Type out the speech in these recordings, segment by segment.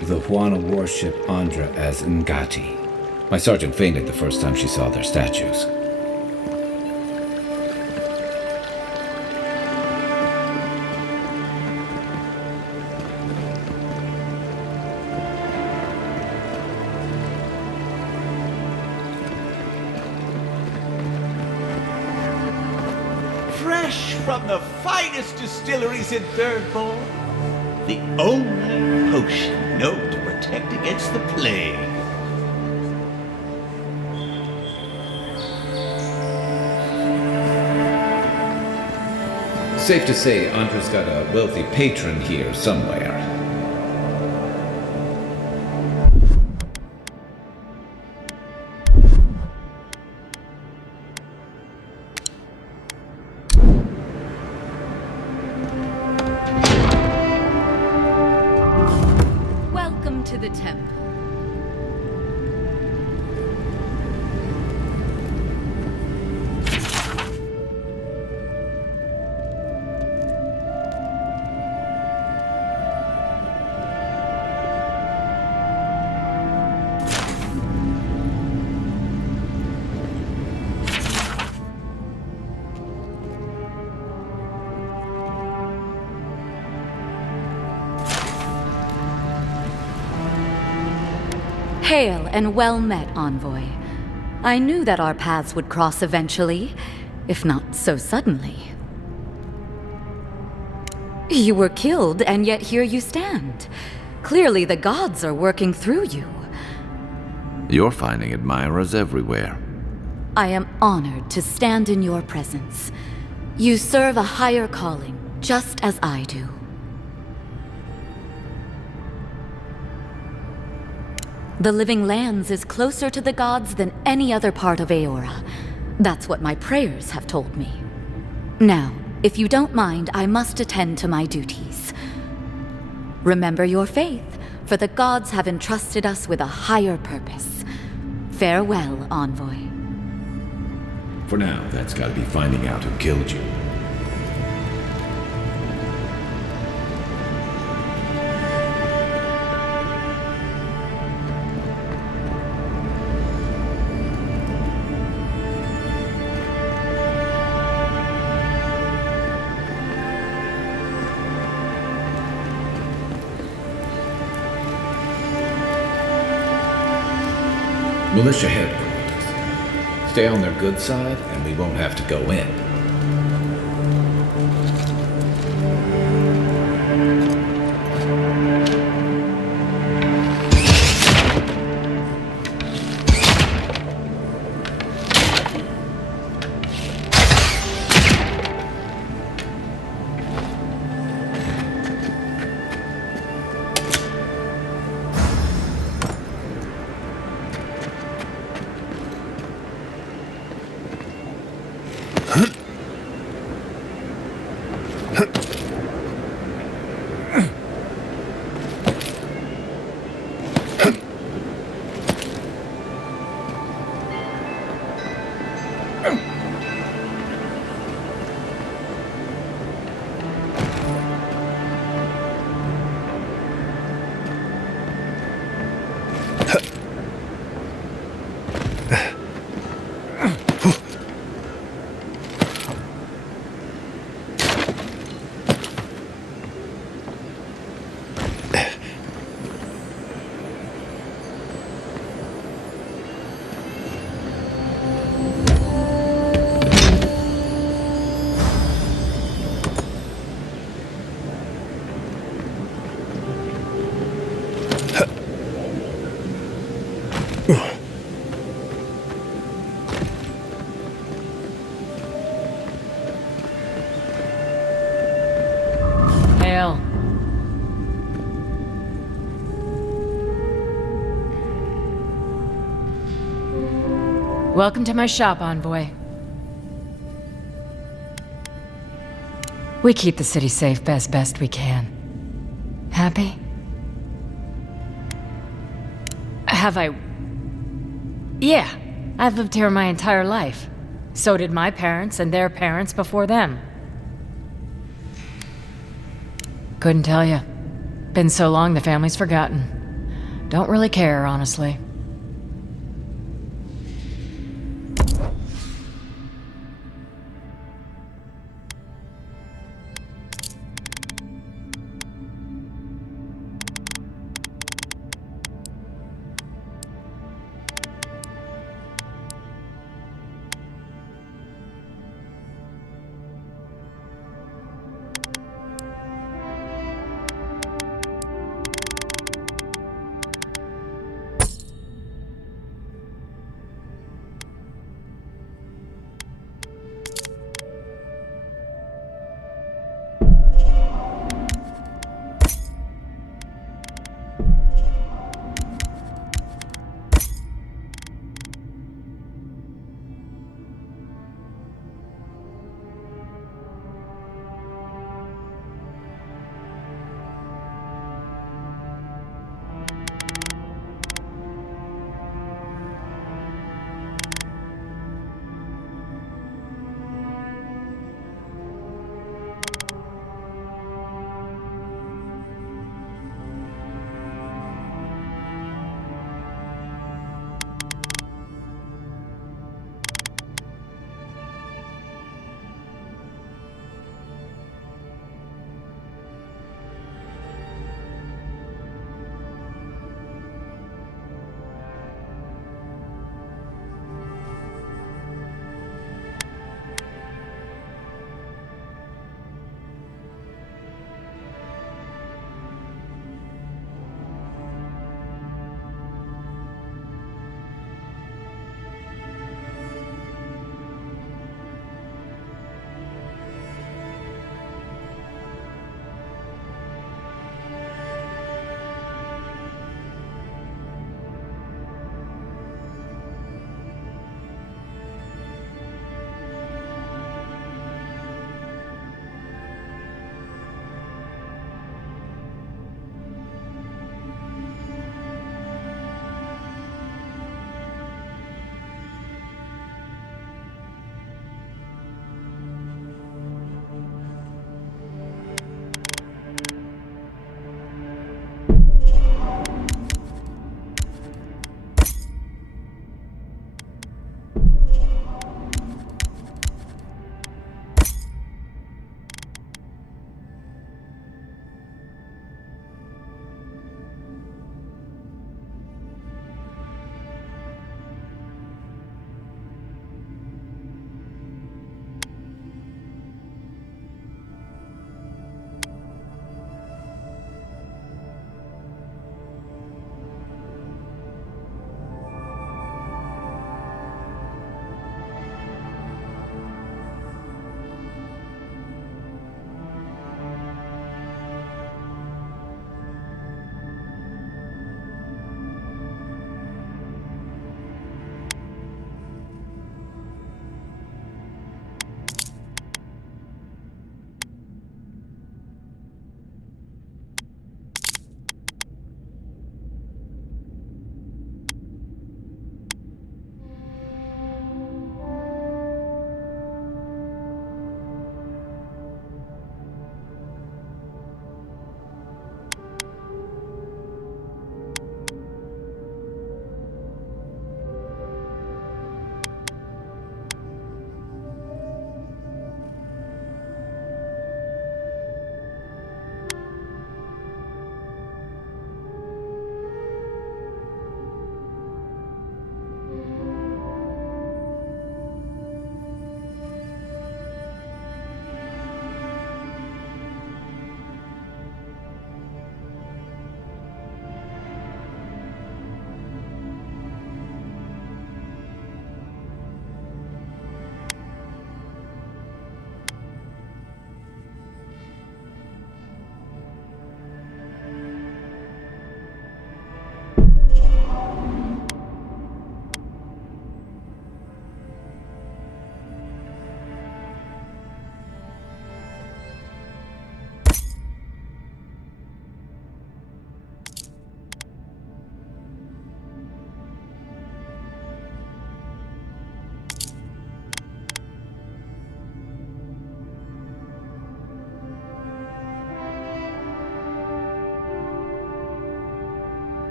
The Huana warship Andra as Ngati. My sergeant fainted the first time she saw their statues. Fresh from the finest distilleries in Third Ball, the only potion known to protect against the plague. Safe to say Andra's got a wealthy patron here somewhere. Welcome to the temple. Hail and well met, Envoy. I knew that our paths would cross eventually, if not so suddenly. You were killed, and yet here you stand. Clearly the gods are working through you. You're finding admirers everywhere. I am honored to stand in your presence. You serve a higher calling, just as I do. The Living Lands is closer to the gods than any other part of Eora. That's what my prayers have told me. Now, if you don't mind, I must attend to my duties. Remember your faith, for the gods have entrusted us with a higher purpose. Farewell, Envoy. For now, that's gotta be finding out who killed you. Militia headquarters. Stay on their good side, and we won't have to go in. Welcome to my shop, Envoy. We keep the city safe as best we can. Happy? Have I... Yeah, I've lived here my entire life. So did my parents and their parents before them. Couldn't tell you. Been so long the family's forgotten. Don't really care, honestly.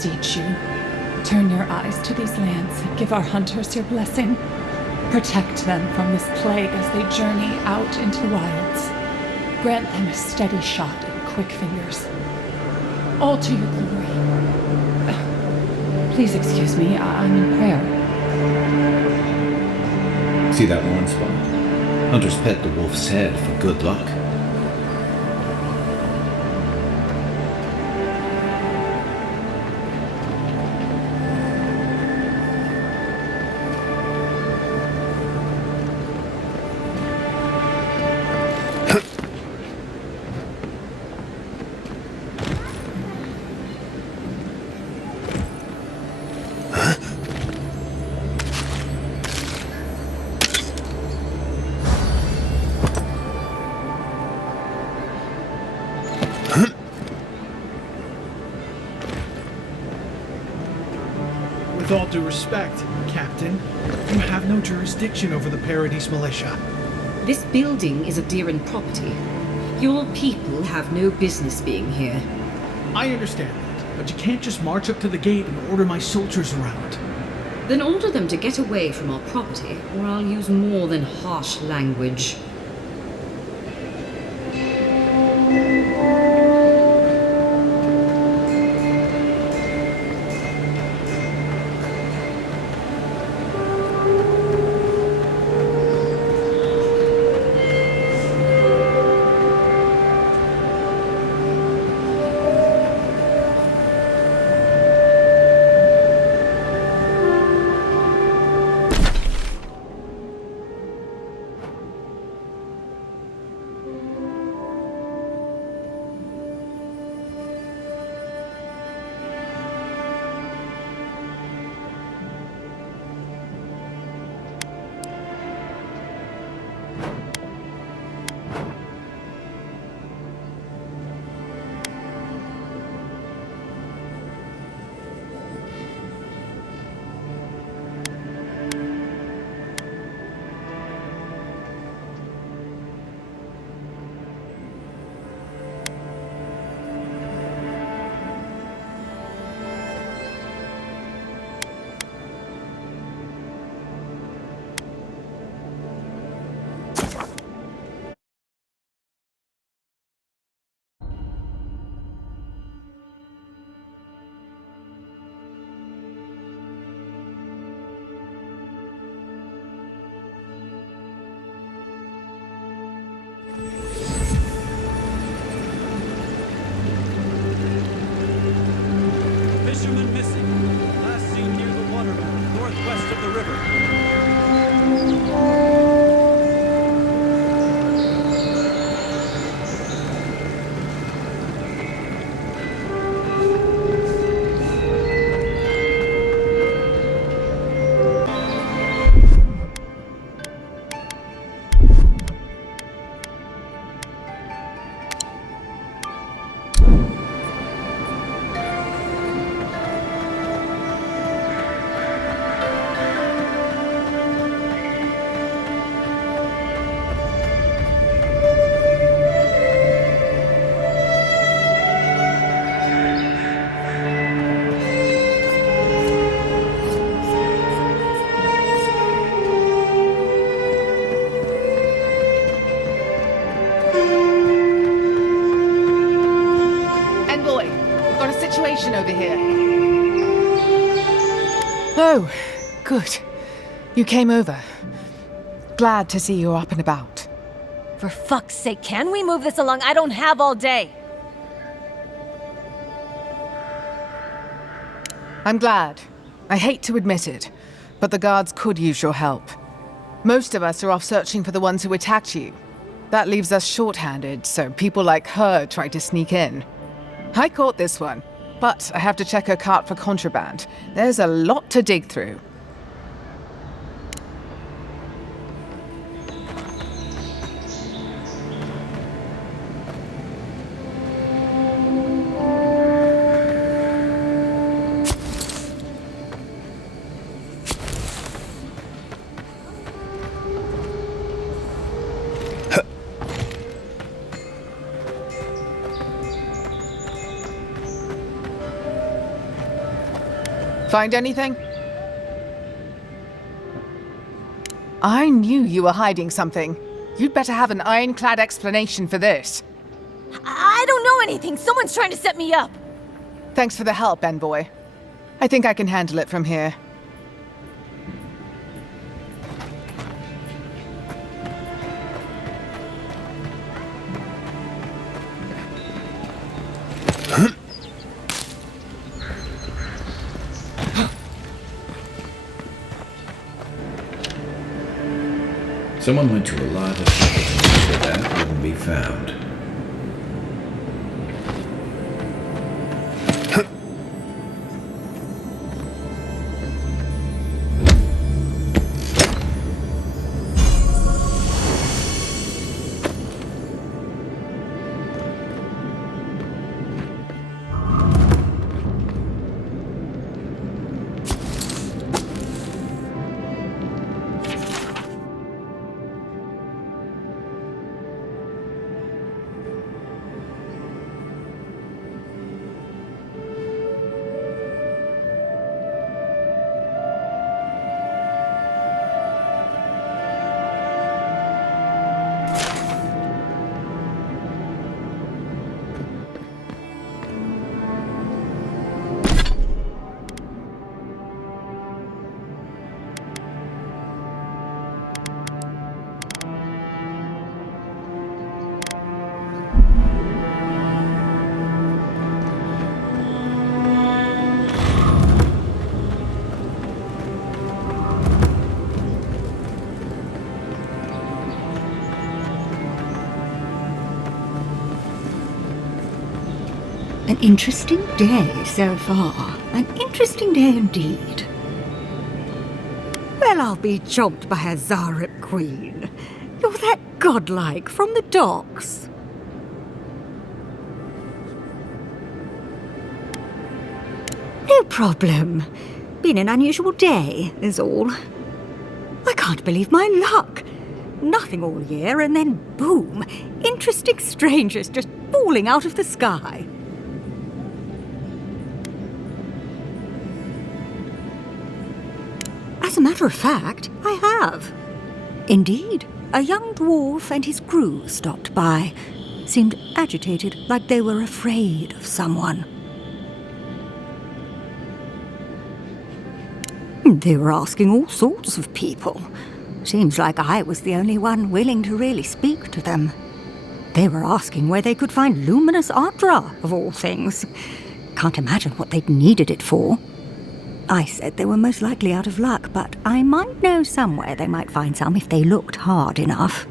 beseech you, turn your eyes to these lands and give our hunters your blessing. Protect them from this plague as they journey out into the wilds. Grant them a steady shot and quick fingers. All to your glory. Please excuse me, I'm in prayer. See that worn spot? Hunters pet the wolf's head for good luck. With all due respect, Captain, you have no jurisdiction over the Paradise Militia. This building is Ediran property. Your people have no business being here. I understand that, but you can't just march up to the gate and order my soldiers around. Then order them to get away from our property, or I'll use more than harsh language. Fisherman missing. Last seen near the watermill, northwest of the river. Over here. Oh, good. You came over. Glad to see you're up and about. For fuck's sake, can we move this along? I don't have all day. I'm glad. I hate to admit it, but the guards could use your help. Most of us are off searching for the ones who attacked you. That leaves us short-handed, so people like her try to sneak in. I caught this one. But I have to check her cart for contraband. There's a lot to dig through. Find anything? I knew you were hiding something. You'd better have an ironclad explanation for this. I don't know anything. Someone's trying to set me up. Thanks for the help, Envoy. I think I can handle it from here. Someone went to a lot of trouble to make sure that wouldn't be found. An interesting day so far. An interesting day indeed. Well, I'll be chomped by a Zarip queen. You're that godlike from the docks. No problem. Been an unusual day, is all. I can't believe my luck. Nothing all year, and then boom, interesting strangers just falling out of the sky. As a matter of fact, I have. Indeed, a young dwarf and his crew stopped by. Seemed agitated, like they were afraid of someone. They were asking all sorts of people. Seems like I was the only one willing to really speak to them. They were asking where they could find luminous Adra, of all things. Can't imagine what they'd needed it for. I said they were most likely out of luck, but I might know somewhere they might find some if they looked hard enough.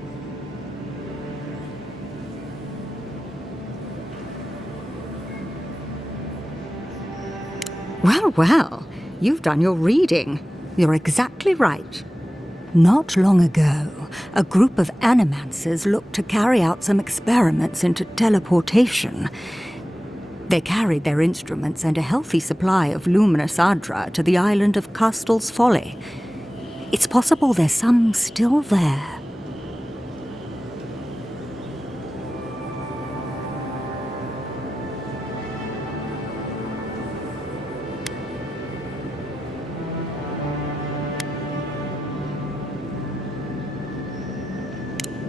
Well, well, you've done your reading. You're exactly right. Not long ago, a group of animancers looked to carry out some experiments into teleportation. They carried their instruments and a healthy supply of luminous Adra to the island of Castel's Folly. It's possible there's some still there.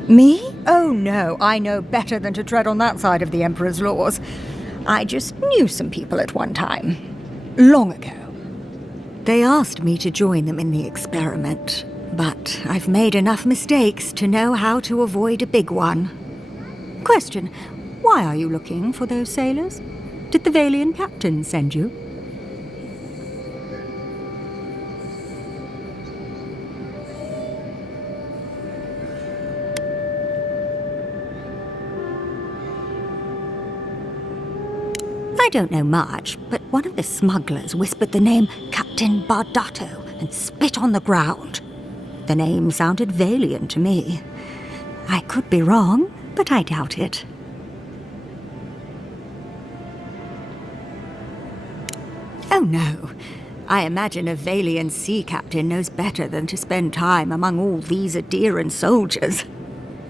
Me? Oh no, I know better than to tread on that side of the Emperor's laws. I just knew some people at one time. Long ago. They asked me to join them in the experiment, but I've made enough mistakes to know how to avoid a big one. Question, why are you looking for those sailors? Did the Valian captain send you? I don't know much, but one of the smugglers whispered the name Captain Bardato and spit on the ground. The name sounded Valian to me. I could be wrong, but I doubt it. Oh no. I imagine a Valian sea captain knows better than to spend time among all these Ediran soldiers.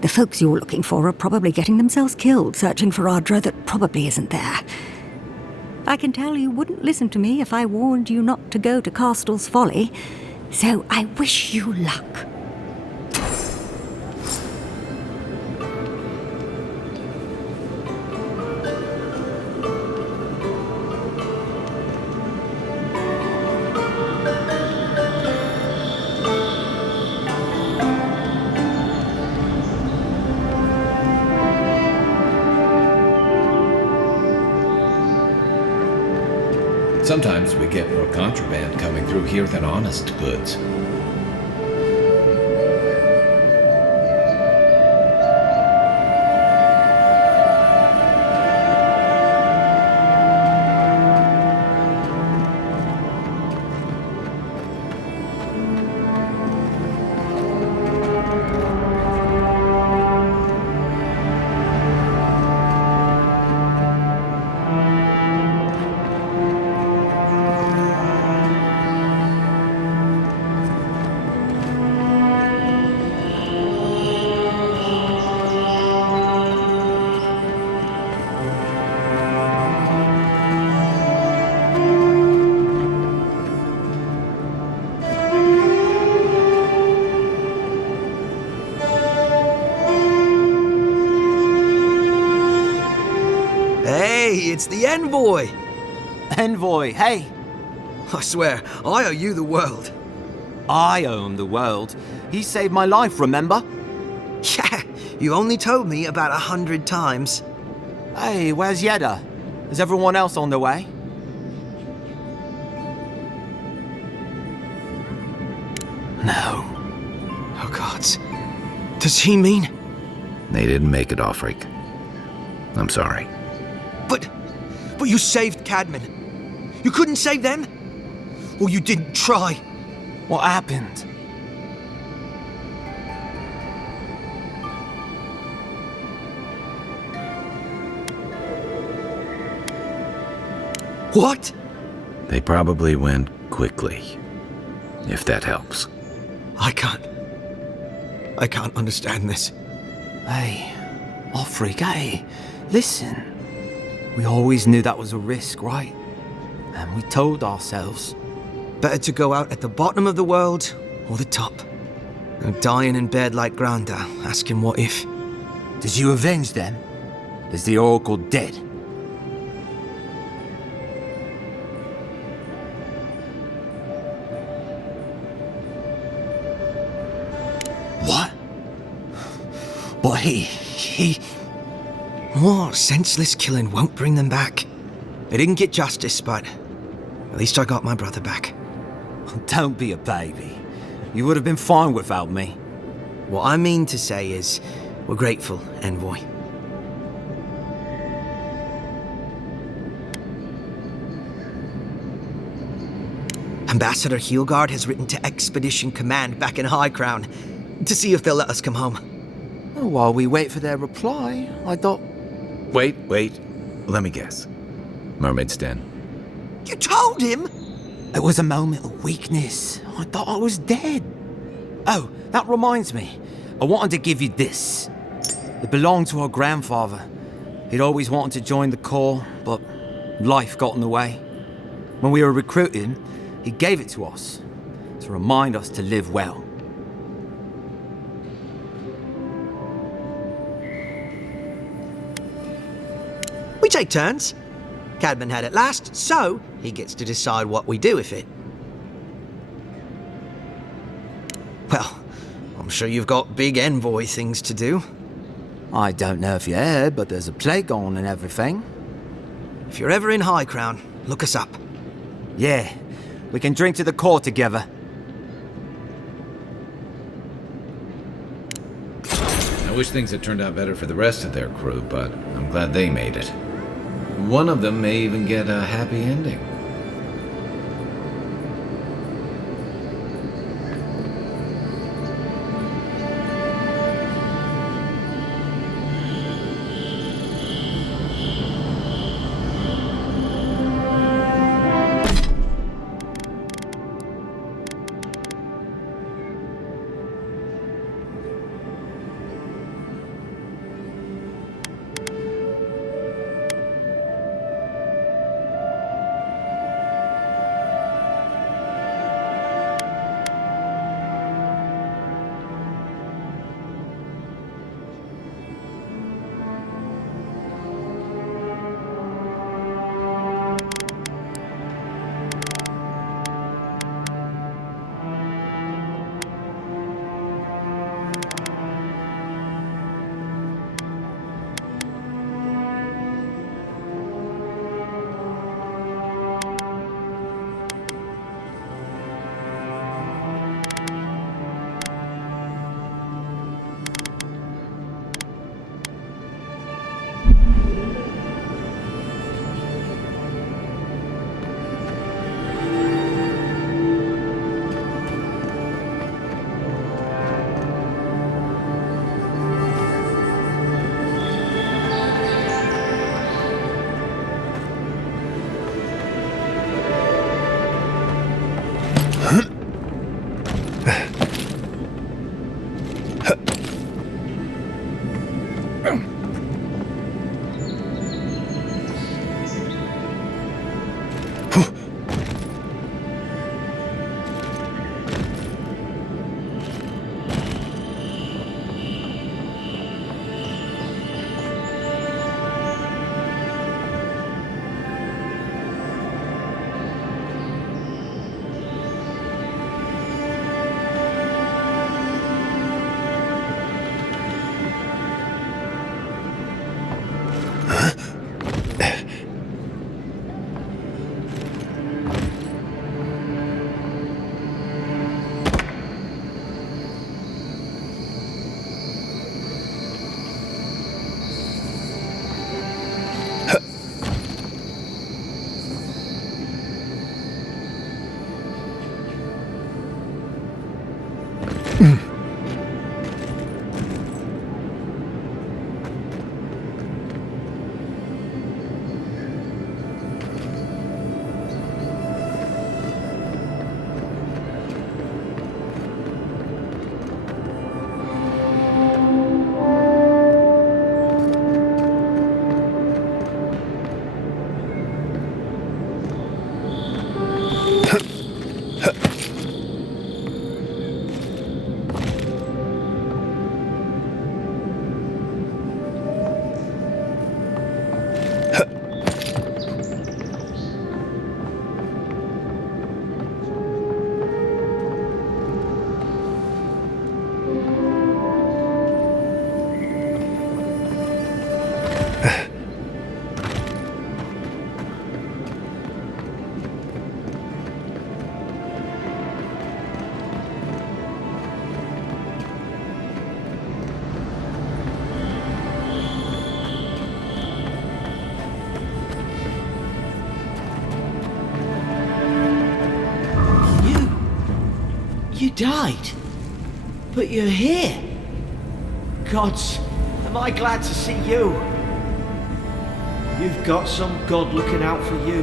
The folks you're looking for are probably getting themselves killed searching for Adra that probably isn't there. I can tell you wouldn't listen to me if I warned you not to go to Castle's Folly, so I wish you luck. Sometimes we get more contraband coming through here than honest goods. It's the envoy! Envoy, hey! I swear, I owe you the world. I owe him the world. He saved my life, remember? Yeah, you only told me about 100 times. Hey, where's Yeda? Is everyone else on their way? No. Oh, gods. Does he mean? They didn't make it, Offric. I'm sorry. But you saved Cadman. You couldn't save them? Or you didn't try? What happened? What? They probably went quickly, if that helps. I can't understand this. Hey, Offric, hey, listen. We always knew that was a risk, right? And we told ourselves. Better to go out at the bottom of the world or the top. And dying in bed like Granda, asking what if. Did you avenge them? Is the Oracle dead? What? But he... More senseless killing won't bring them back. They didn't get justice, but at least I got my brother back. Don't be a baby. You would have been fine without me. What I mean to say is, we're grateful, Envoy. Ambassador Heelguard has written to Expedition Command back in High Crown to see if they'll let us come home. While we wait for their reply, I thought... Wait. Let me guess. Mermaid's Den. You told him? It was a moment of weakness. I thought I was dead. Oh, that reminds me. I wanted to give you this. It belonged to our grandfather. He'd always wanted to join the Corps, but life got in the way. When we were recruiting, he gave it to us to remind us to live well. We take turns. Cadman had it last, so he gets to decide what we do with it. Well, I'm sure you've got big envoy things to do. I don't know if you heard, but there's a plague on and everything. If you're ever in High Crown, look us up. Yeah, we can drink to the core together. I wish things had turned out better for the rest of their crew, but I'm glad they made it. One of them may even get a happy ending. You died, but you're here. Gods, am I glad to see you. You've got some god looking out for you.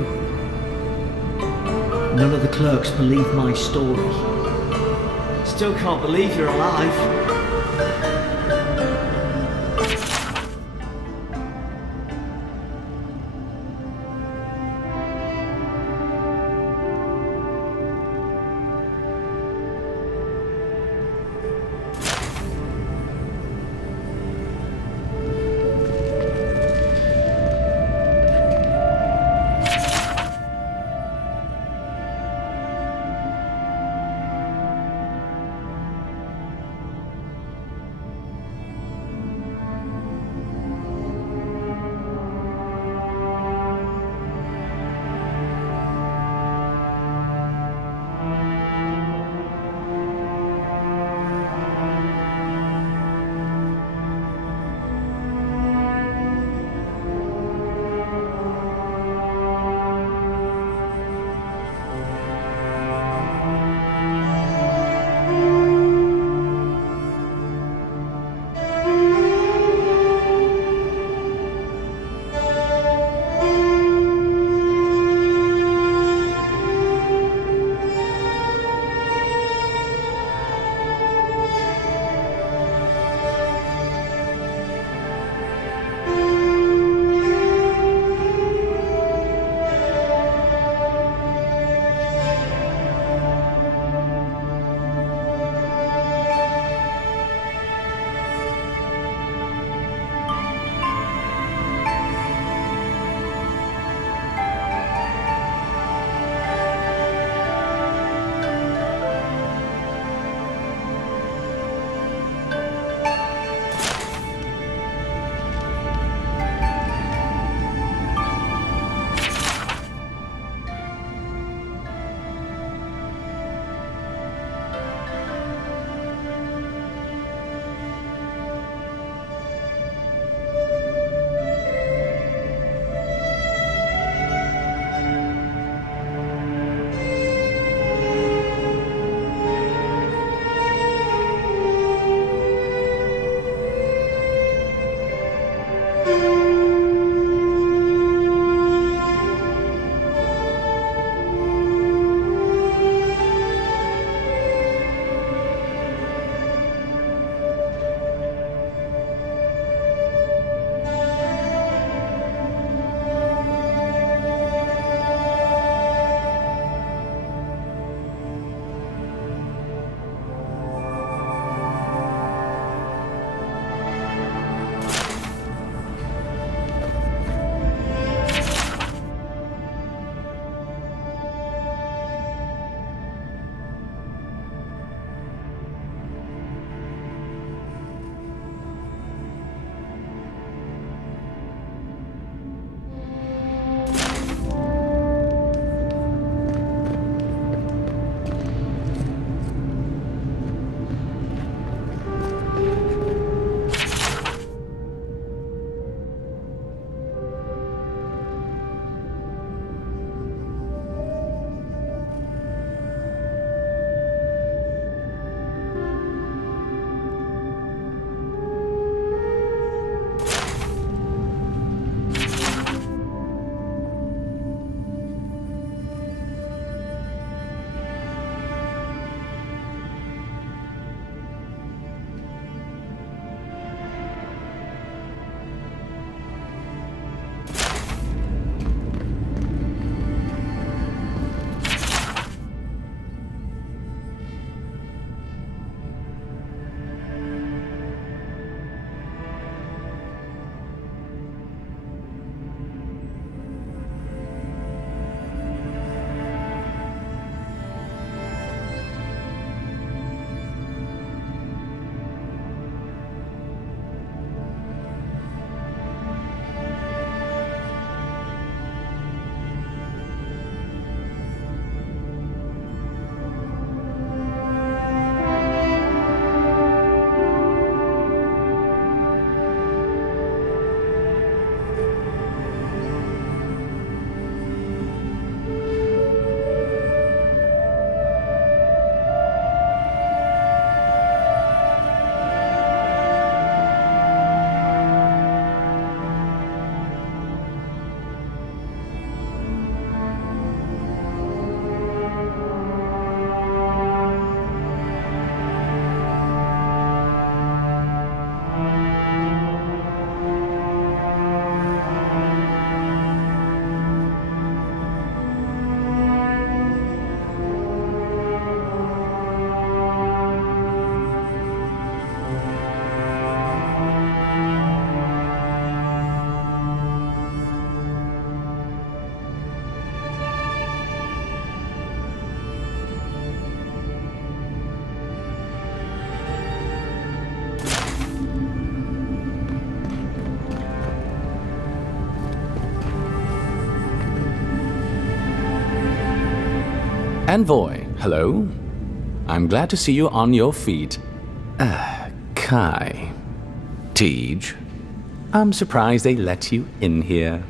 None of the clerks believe my story. Still can't believe you're alive. Envoy, hello. I'm glad to see you on your feet. Kai. Tej. I'm surprised they let you in here.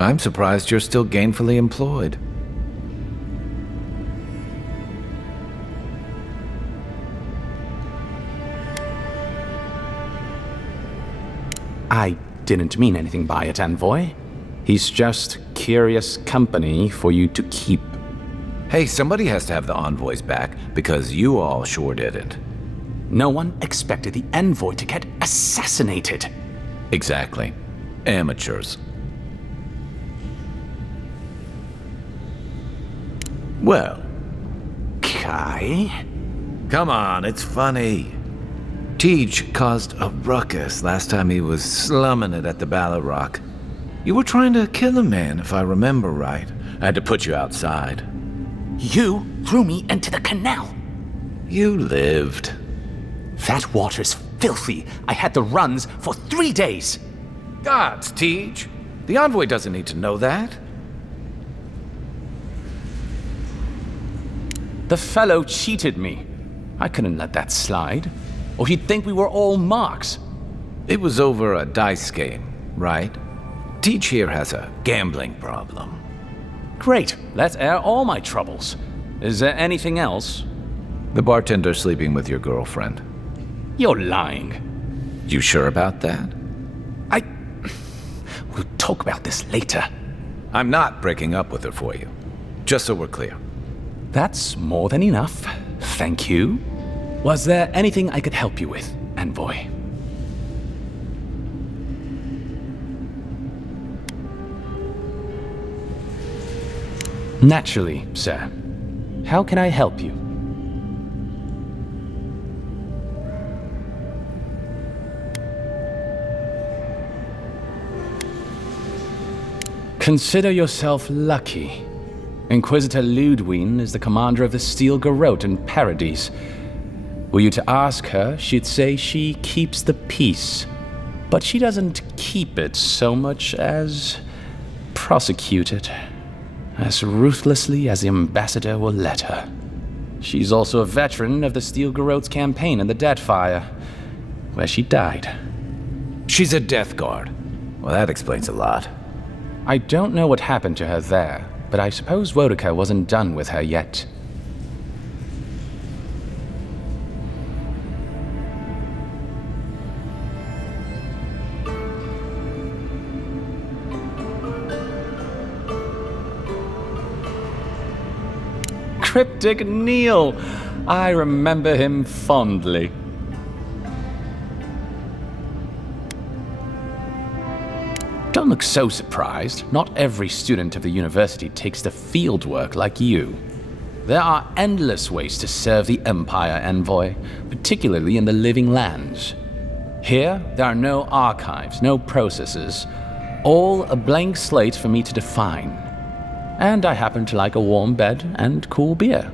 I'm surprised you're still gainfully employed. I didn't mean anything by it, Envoy. He's just curious company for you to keep. Hey, somebody has to have the envoys back, because you all sure didn't. No one expected the Envoy to get assassinated. Exactly. Amateurs. Well, Kai? Come on, it's funny. Tej caused a ruckus last time he was slumming it at the Ballarrock. You were trying to kill a man, if I remember right. I had to put you outside. You threw me into the canal. You lived. That water's filthy. I had the runs for 3 days. Gods, Tej. The envoy doesn't need to know that. The fellow cheated me. I couldn't let that slide. Or he'd think we were all marks. It was over a dice game, right? Tej here has a gambling problem. Great, let's air all my troubles. Is there anything else? The bartender sleeping with your girlfriend. You're lying. You sure about that? We'll talk about this later. I'm not breaking up with her for you. Just so we're clear. That's more than enough. Thank you. Was there anything I could help you with, Envoy? Naturally, sir. How can I help you? Consider yourself lucky. Inquisitor Ludwine is the commander of the Steel Garrote in Paradise. Were you to ask her, she'd say she keeps the peace. But she doesn't keep it so much as prosecute it. As ruthlessly as the ambassador will let her. She's also a veteran of the Steel Garrote's campaign in the Deadfire, where she died. She's a Death Guard. Well, that explains a lot. I don't know what happened to her there, but I suppose Wodika wasn't done with her yet. Cryptic Neil! I remember him fondly. Don't look so surprised. Not every student of the university takes the field work like you. There are endless ways to serve the Empire, Envoy, particularly in the Living Lands. Here, there are no archives, no processes, all a blank slate for me to define. And I happen to like a warm bed and cool beer.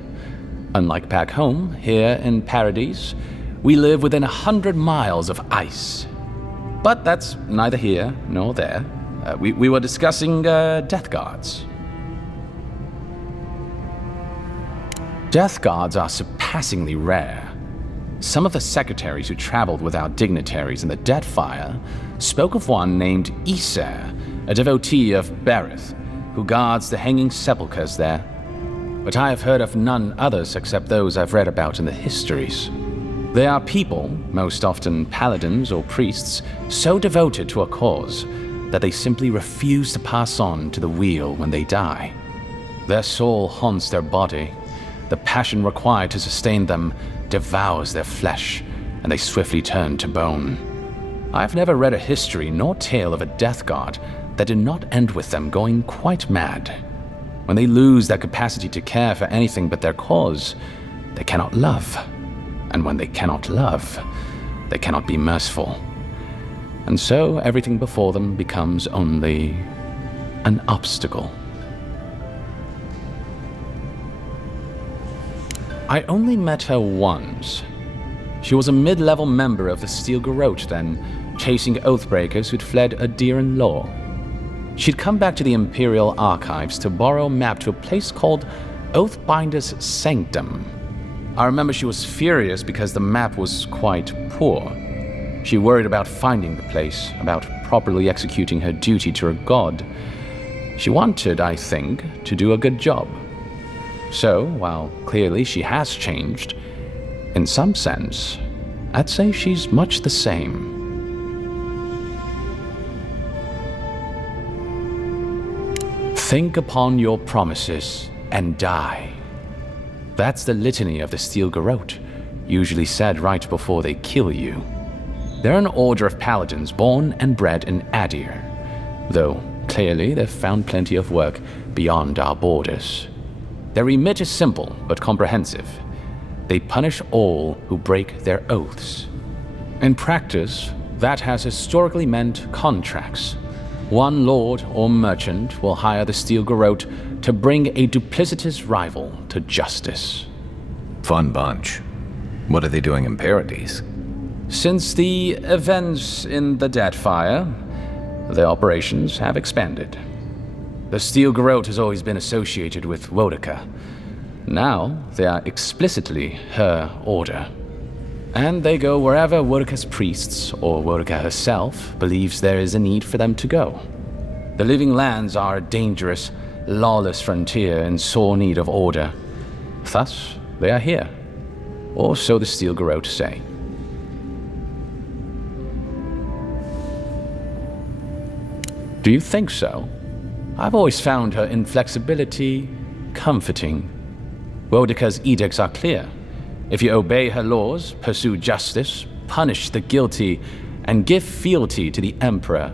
Unlike back home, here in Paradise, we live within 100 miles of ice. But that's neither here nor there. We were discussing Death Guards. Death Guards are surpassingly rare. Some of the secretaries who traveled with our dignitaries in the Deadfire spoke of one named Iser, a devotee of Berith, who guards the hanging sepulchres there. But I have heard of none others except those I've read about in the histories. They are people, most often paladins or priests, so devoted to a cause that they simply refuse to pass on to the wheel when they die. Their soul haunts their body. The passion required to sustain them devours their flesh, and they swiftly turn to bone. I've never read a history nor tale of a death guard that did not end with them going quite mad. When they lose their capacity to care for anything but their cause, they cannot love. And when they cannot love, they cannot be merciful. And so everything before them becomes only an obstacle. I only met her once. She was a mid-level member of the Steel Garrote then, chasing oathbreakers who'd fled Ediran law. She'd come back to the Imperial archives to borrow a map to a place called Oathbinder's sanctum. I remember she was furious because the map was quite poor. She worried about finding the place, about properly executing her duty to her god. She wanted, I think, to do a good job. So, while clearly she has changed, in some sense, I'd say she's much the same. Think upon your promises and die. That's the litany of the Steel Garrote, usually said right before they kill you. They're an order of paladins born and bred in Edир, though clearly they've found plenty of work beyond our borders. Their remit is simple but comprehensive. They punish all who break their oaths. In practice, that has historically meant contracts. One lord or merchant will hire the Steel Garrote to bring a duplicitous rival to justice. Fun bunch. What are they doing in Paradise? Since the events in the Deadfire, their operations have expanded. The Steel Garrote has always been associated with Wodaka. Now, they are explicitly her order. And they go wherever Wodaka's priests, or Wodaka herself, believes there is a need for them to go. The Living Lands are a dangerous, lawless frontier in sore need of order. Thus, they are here. Or so the Steel Garrote say. Do you think so? I've always found her inflexibility comforting. Wodaka's edicts are clear. If you obey her laws, pursue justice, punish the guilty, and give fealty to the Emperor,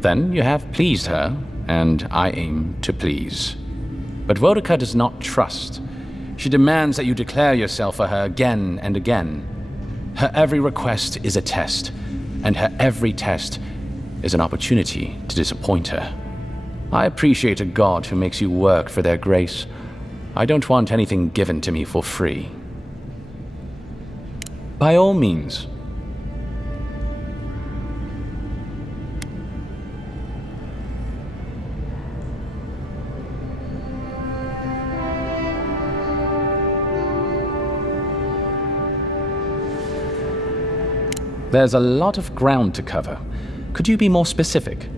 then you have pleased her, and I aim to please. But Wodaka does not trust. She demands that you declare yourself for her again and again. Her every request is a test, and her every test is an opportunity to disappoint her. I appreciate a god who makes you work for their grace. I don't want anything given to me for free. By all means. There's a lot of ground to cover. Could you be more specific?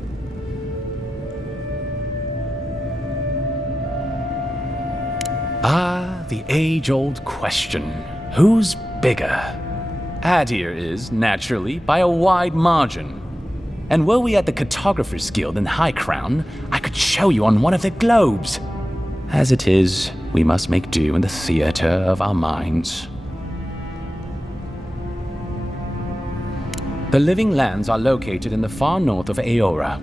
Ah, the age-old question. Who's bigger? Edир is, naturally, by a wide margin. And were we at the Cartographers Guild in High Crown, I could show you on one of their globes. As it is, we must make do in the theater of our minds. The Living Lands are located in the far north of Eora.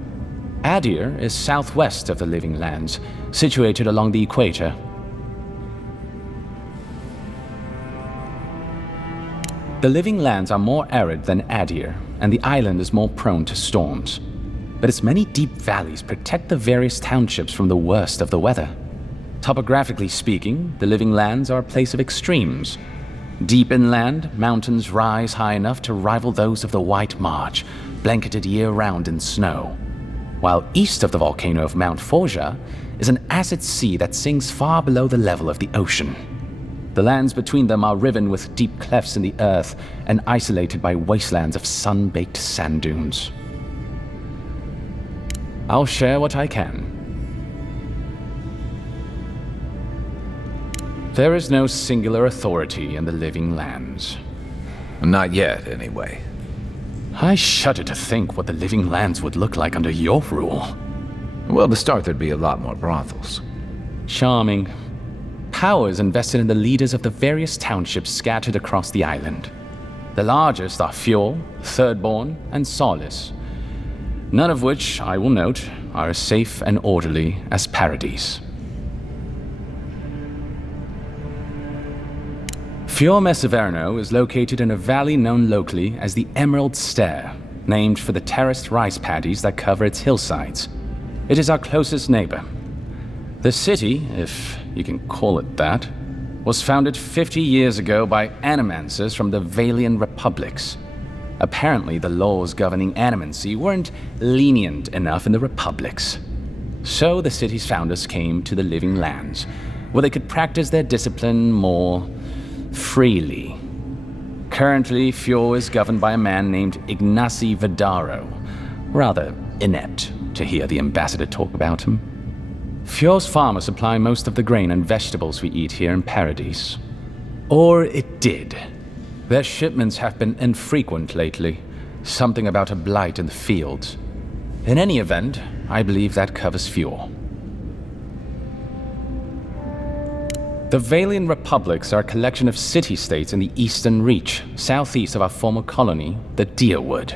Edир is southwest of the Living Lands, situated along the equator. The Living Lands are more arid than Edir, and the island is more prone to storms. But its many deep valleys protect the various townships from the worst of the weather. Topographically speaking, the Living Lands are a place of extremes. Deep inland, mountains rise high enough to rival those of the White March, blanketed year-round in snow. While east of the volcano of Mount Forja is an acid sea that sinks far below the level of the ocean. The lands between them are riven with deep clefts in the earth and isolated by wastelands of sun-baked sand dunes. I'll share what I can. There is no singular authority in the Living Lands. Not yet, anyway. I shudder to think what the Living Lands would look like under your rule. Well, to start, there'd be a lot more brothels. Charming. Power is invested in the leaders of the various townships scattered across the island. The largest are Fjord, Thirdborn, and Solace. None of which, I will note, are as safe and orderly as Paradise. Fiorme Severno is located in a valley known locally as the Emerald Stair, named for the terraced rice paddies that cover its hillsides. It is our closest neighbor. The city, if you can call it that, was founded 50 years ago by animancers from the Valian Republics. Apparently, the laws governing animancy weren't lenient enough in the Republics. So the city's founders came to the Living Lands, where they could practice their discipline more freely. Currently, Fjord is governed by a man named Ignacy Vidaro. Rather inept to hear the ambassador talk about him. Fjord's farmers supply most of the grain and vegetables we eat here in Paradise. Or it did. Their shipments have been infrequent lately. Something about a blight in the fields. In any event, I believe that covers Fjord. The Valian Republics are a collection of city-states in the Eastern Reach, southeast of our former colony, the Deerwood.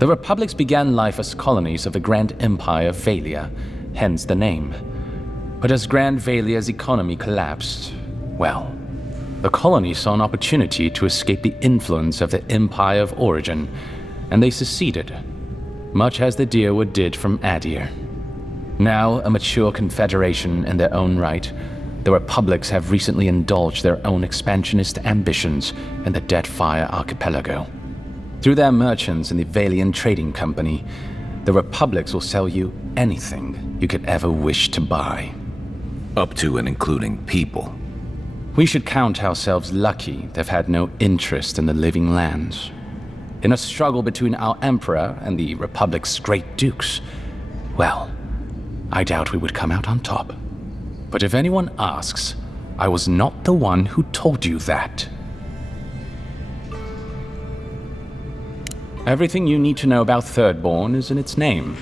The Republics began life as colonies of the Grand Empire of Valia, hence the name. But as Grand Valia's economy collapsed, well, the colony saw an opportunity to escape the influence of the Empire of Origin, and they seceded, much as the Deerwood did from Adir. Now a mature confederation in their own right, the Republics have recently indulged their own expansionist ambitions in the Deadfire Archipelago. Through their merchants in the Valian Trading Company, the Republics will sell you anything you could ever wish to buy. Up to and including people. We should count ourselves lucky they've had no interest in the living lands. In a struggle between our Emperor and the Republic's great dukes, well, I doubt we would come out on top. But if anyone asks, I was not the one who told you that. Everything you need to know about Thirdborn is in its name.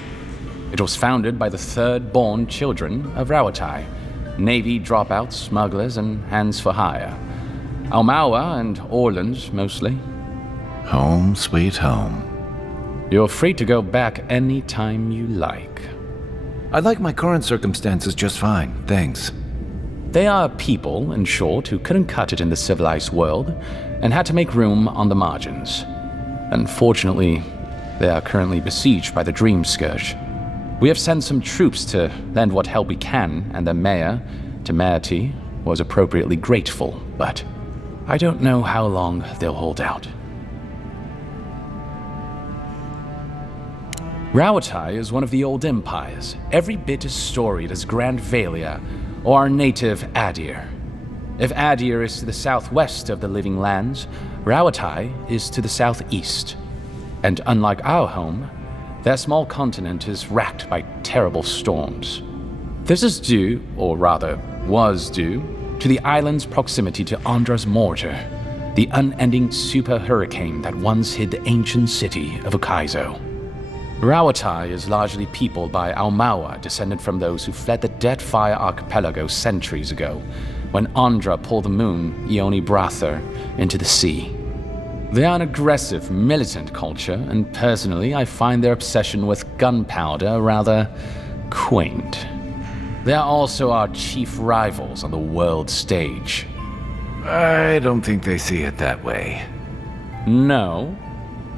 It was founded by the Thirdborn children of Rauatai, Navy dropouts, smugglers, and hands for hire. Almawa and Orland, mostly. Home sweet home. You're free to go back any time you like. I like my current circumstances just fine, thanks. They are people, in short, who couldn't cut it in the civilized world and had to make room on the margins. Unfortunately, they are currently besieged by the Dream Scourge. We have sent some troops to lend what help we can, and the mayor, Temerity, was appropriately grateful, but I don't know how long they'll hold out. Rauatai is one of the old empires, every bit as storied as Grand Valia or our native Adir. If Adir is to the southwest of the Living Lands, Rauatai is to the southeast. And unlike our home, their small continent is racked by terrible storms. This is due, or rather was due, to the island's proximity to Andra's mortar, the unending super hurricane that once hid the ancient city of Ukaizo. Rauatai is largely peopled by Almawa, descended from those who fled the Deadfire Archipelago centuries ago, when Andra pulled the moon, Ioni Brather, into the sea. They are an aggressive, militant culture, and personally I find their obsession with gunpowder rather quaint. They are also our chief rivals on the world stage. I don't think they see it that way. No?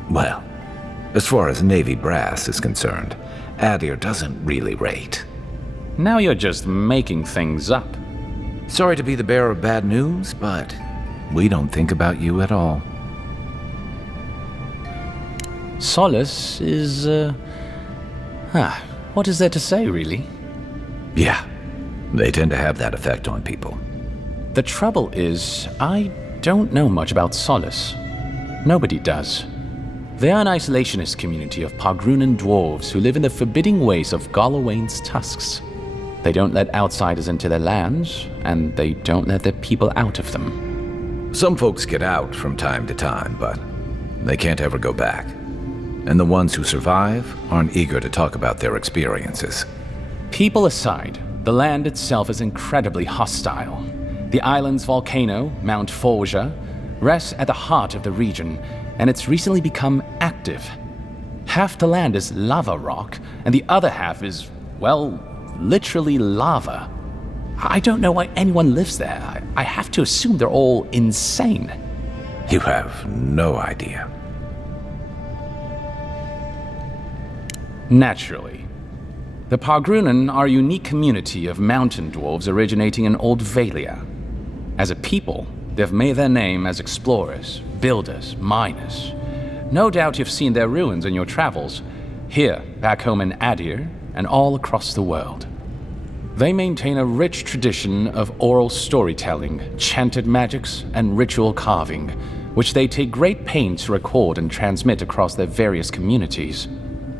Well, as far as Navy brass is concerned, Adir doesn't really rate. Now you're just making things up. Sorry to be the bearer of bad news, but we don't think about you at all. Solace is, what is there to say, really? Yeah, they tend to have that effect on people. The trouble is, I don't know much about Solace. Nobody does. They are an isolationist community of Pargrunan dwarves who live in the forbidding ways of Galawain's tusks. They don't let outsiders into their lands, and they don't let their people out of them. Some folks get out from time to time, but they can't ever go back. And the ones who survive aren't eager to talk about their experiences. People aside, the land itself is incredibly hostile. The island's volcano, Mount Forja, rests at the heart of the region, and it's recently become active. Half the land is lava rock, and the other half is, well, literally lava. I don't know why anyone lives there. I have to assume they're all insane. You have no idea. Naturally. The Pargrunan are a unique community of mountain dwarves originating in Old Valia. As a people, they've made their name as explorers, builders, miners. No doubt you've seen their ruins in your travels, here, back home in Adir, and all across the world. They maintain a rich tradition of oral storytelling, chanted magics, and ritual carving, which they take great pains to record and transmit across their various communities.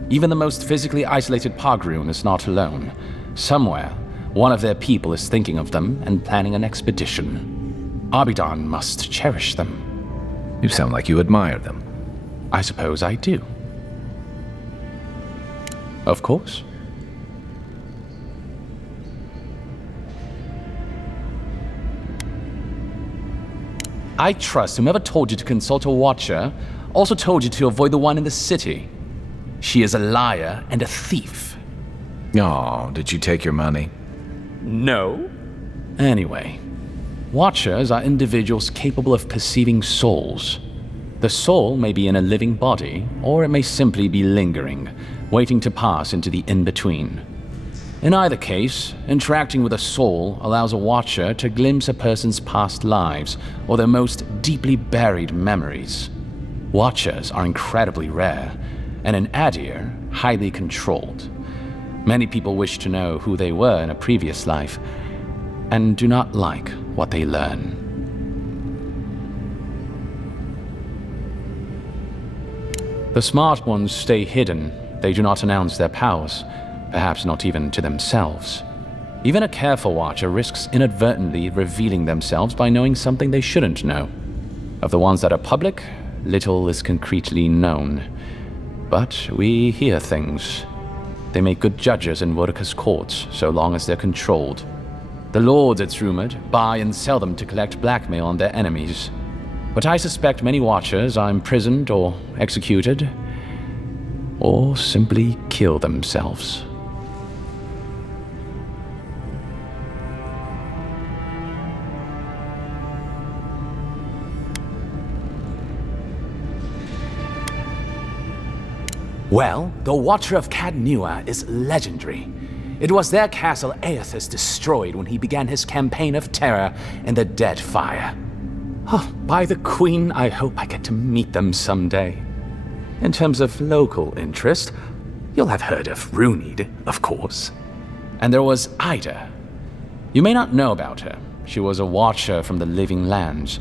Even the most physically isolated Pogruun is not alone. Somewhere, one of their people is thinking of them and planning an expedition. Abidan must cherish them. You sound like you admire them. I suppose I do. Of course. I trust whomever told you to consult a watcher also told you to avoid the one in the city. She is a liar and a thief. Oh, did you take your money? No. Anyway, watchers are individuals capable of perceiving souls. The soul may be in a living body, or it may simply be lingering, waiting to pass into the in-between. In either case, interacting with a soul allows a watcher to glimpse a person's past lives or their most deeply buried memories. Watchers are incredibly rare, and in Edир, highly controlled. Many people wish to know who they were in a previous life, and do not like what they learn. The smart ones stay hidden. They do not announce their powers, perhaps not even to themselves. Even a careful watcher risks inadvertently revealing themselves by knowing something they shouldn't know. Of the ones that are public, little is concretely known. But we hear things. They make good judges in Wodaka's courts, so long as they're controlled. The lords, it's rumored, buy and sell them to collect blackmail on their enemies. But I suspect many watchers are imprisoned or executed, or simply kill themselves. Well, the Watcher of Cadnua is legendary. It was their castle Aethys destroyed when he began his campaign of terror in the Dead Fire. Oh, by the Queen, I hope I get to meet them someday. In terms of local interest, you'll have heard of Runid, of course. And there was Ida. You may not know about her. She was a watcher from the Living Lands.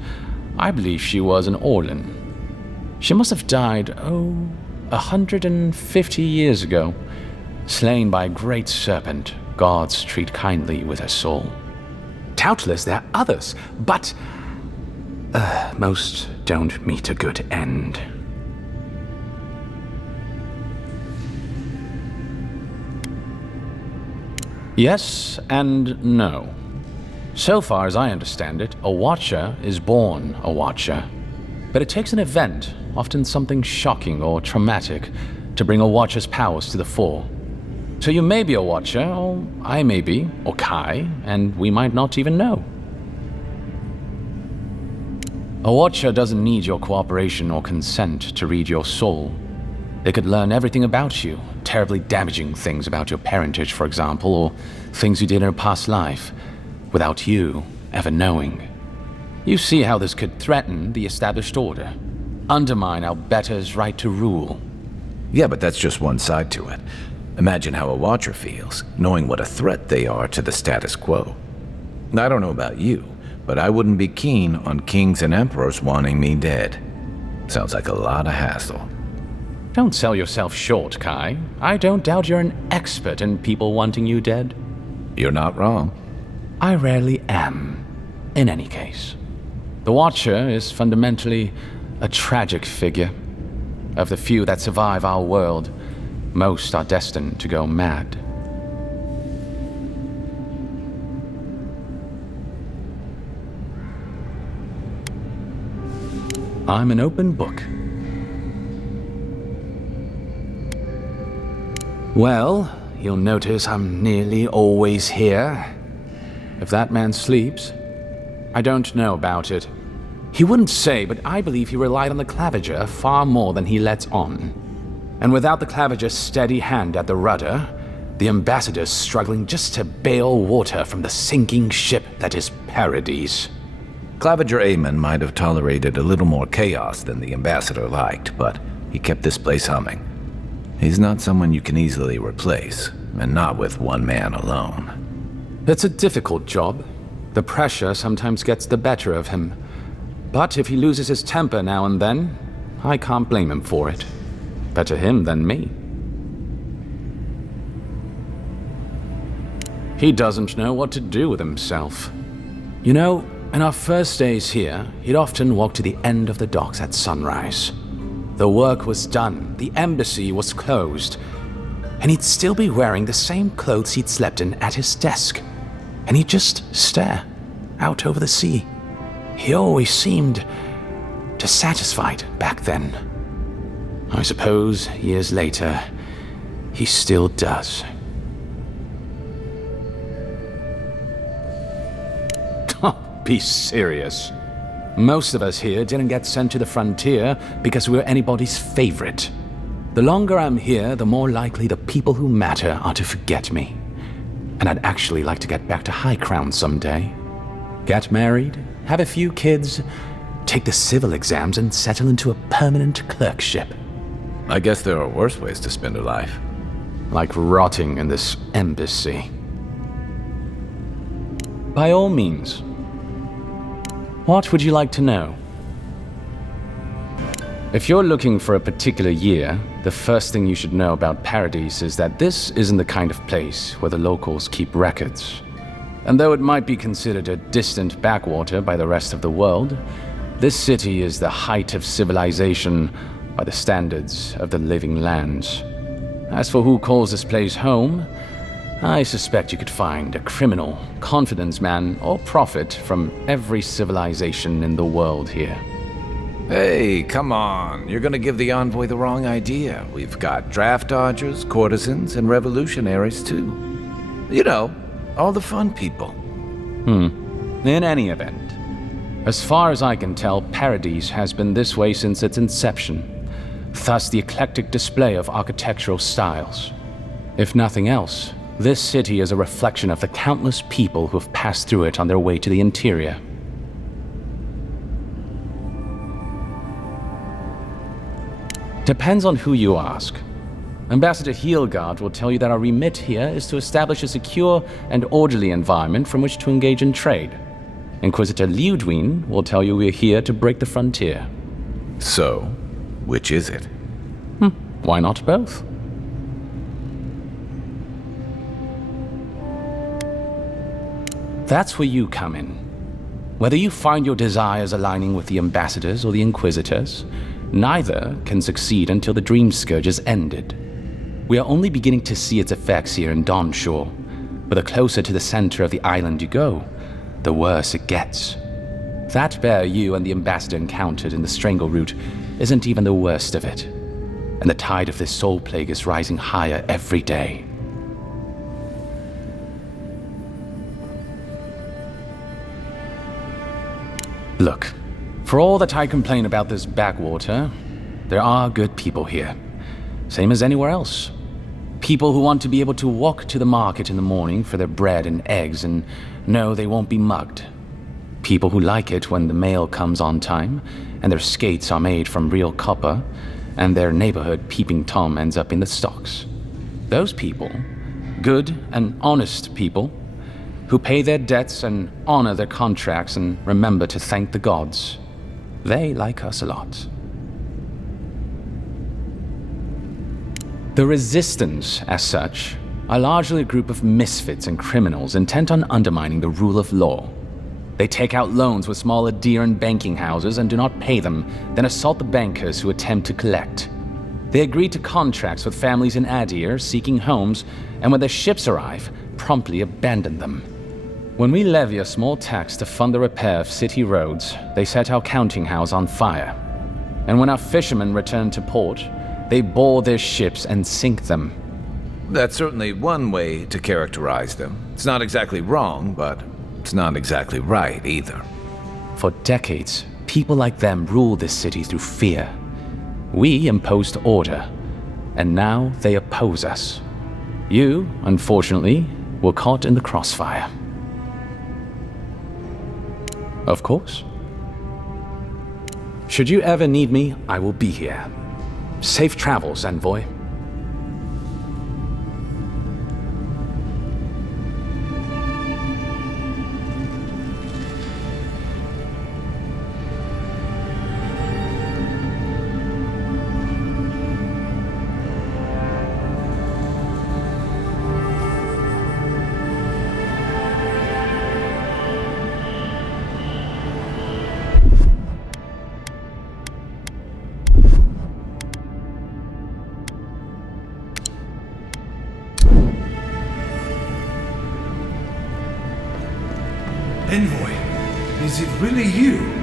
I believe she was an Orlan. She must have died, 150 years ago. Slain by a great serpent, gods treat kindly with her soul. Doubtless there are others, but most don't meet a good end. Yes and no. So far as I understand it, a watcher is born a watcher. But it takes an event, often something shocking or traumatic, to bring a watcher's powers to the fore. So you may be a watcher, or I may be, or Kai, and we might not even know. A watcher doesn't need your cooperation or consent to read your soul. They could learn everything about you, terribly damaging things about your parentage, for example, or things you did in a past life, without you ever knowing. You see how this could threaten the established order, undermine our betters' right to rule. Yeah, but that's just one side to it. Imagine how a watcher feels, knowing what a threat they are to the status quo. I don't know about you, but I wouldn't be keen on kings and emperors wanting me dead. Sounds like a lot of hassle. Don't sell yourself short, Kai. I don't doubt you're an expert in people wanting you dead. You're not wrong. I rarely am, in any case. The Watcher is fundamentally a tragic figure. Of the few that survive our world, most are destined to go mad. I'm an open book. Well, you'll notice I'm nearly always here. If that man sleeps, I don't know about it. He wouldn't say, but I believe he relied on the claviger far more than he lets on. And without the claviger's steady hand at the rudder, the ambassador's struggling just to bail water from the sinking ship that is Paradise. Claviger Aemon might have tolerated a little more chaos than the ambassador liked, but he kept this place humming. He's not someone you can easily replace, and not with one man alone. It's a difficult job. The pressure sometimes gets the better of him. But if he loses his temper now and then, I can't blame him for it. Better him than me. He doesn't know what to do with himself. You know, in our first days here, he'd often walk to the end of the docks at sunrise. The work was done, the embassy was closed, and he'd still be wearing the same clothes he'd slept in at his desk. And he'd just stare out over the sea. He always seemed dissatisfied back then. I suppose, years later, he still does. Be serious. Most of us here didn't get sent to the frontier because we were anybody's favorite. The longer I'm here, the more likely the people who matter are to forget me. And I'd actually like to get back to High Crown someday. Get married, have a few kids, take the civil exams, and settle into a permanent clerkship. I guess there are worse ways to spend a life. Like rotting in this embassy. By all means. What would you like to know? If you're looking for a particular year, the first thing you should know about Paradise is that this isn't the kind of place where the locals keep records. And though it might be considered a distant backwater by the rest of the world, this city is the height of civilization by the standards of the living lands. As for who calls this place home, I suspect you could find a criminal, confidence man, or prophet from every civilization in the world here. Hey, come on. You're gonna give the envoy the wrong idea. We've got draft dodgers, courtesans, and revolutionaries too. You know, all the fun people. In any event, as far as I can tell, Paradise has been this way since its inception. Thus the eclectic display of architectural styles. If nothing else, this city is a reflection of the countless people who have passed through it on their way to the interior. Depends on who you ask. Ambassador Heelgard will tell you that our remit here is to establish a secure and orderly environment from which to engage in trade. Inquisitor Liudwin will tell you we're here to break the frontier. So, which is it? Why not both? That's where you come in. Whether you find your desires aligning with the ambassadors or the inquisitors, neither can succeed until the dream scourge is ended. We are only beginning to see its effects here in Dawnshore, but the closer to the center of the island you go, the worse it gets. That bear you and the ambassador encountered in the Strangle Route isn't even the worst of it, and the tide of this soul plague is rising higher every day. Look, for all that I complain about this backwater, there are good people here. Same as anywhere else. People who want to be able to walk to the market in the morning for their bread and eggs and know they won't be mugged. People who like it when the mail comes on time, and their skates are made from real copper, and their neighborhood peeping Tom ends up in the stocks. Those people, good and honest people, who pay their debts and honor their contracts and remember to thank the gods. They like us a lot. The Resistance, as such, are largely a group of misfits and criminals intent on undermining the rule of law. They take out loans with small Ediran banking houses and do not pay them, then assault the bankers who attempt to collect. They agree to contracts with families in Adir seeking homes, and when their ships arrive, promptly abandon them. When we levy a small tax to fund the repair of city roads, they set our counting house on fire. And when our fishermen return to port, they board their ships and sink them. That's certainly one way to characterize them. It's not exactly wrong, but it's not exactly right either. For decades, people like them ruled this city through fear. We imposed order, and now they oppose us. You, unfortunately, were caught in the crossfire. Of course. Should you ever need me, I will be here. Safe travels, envoy. Envoy, is it really you?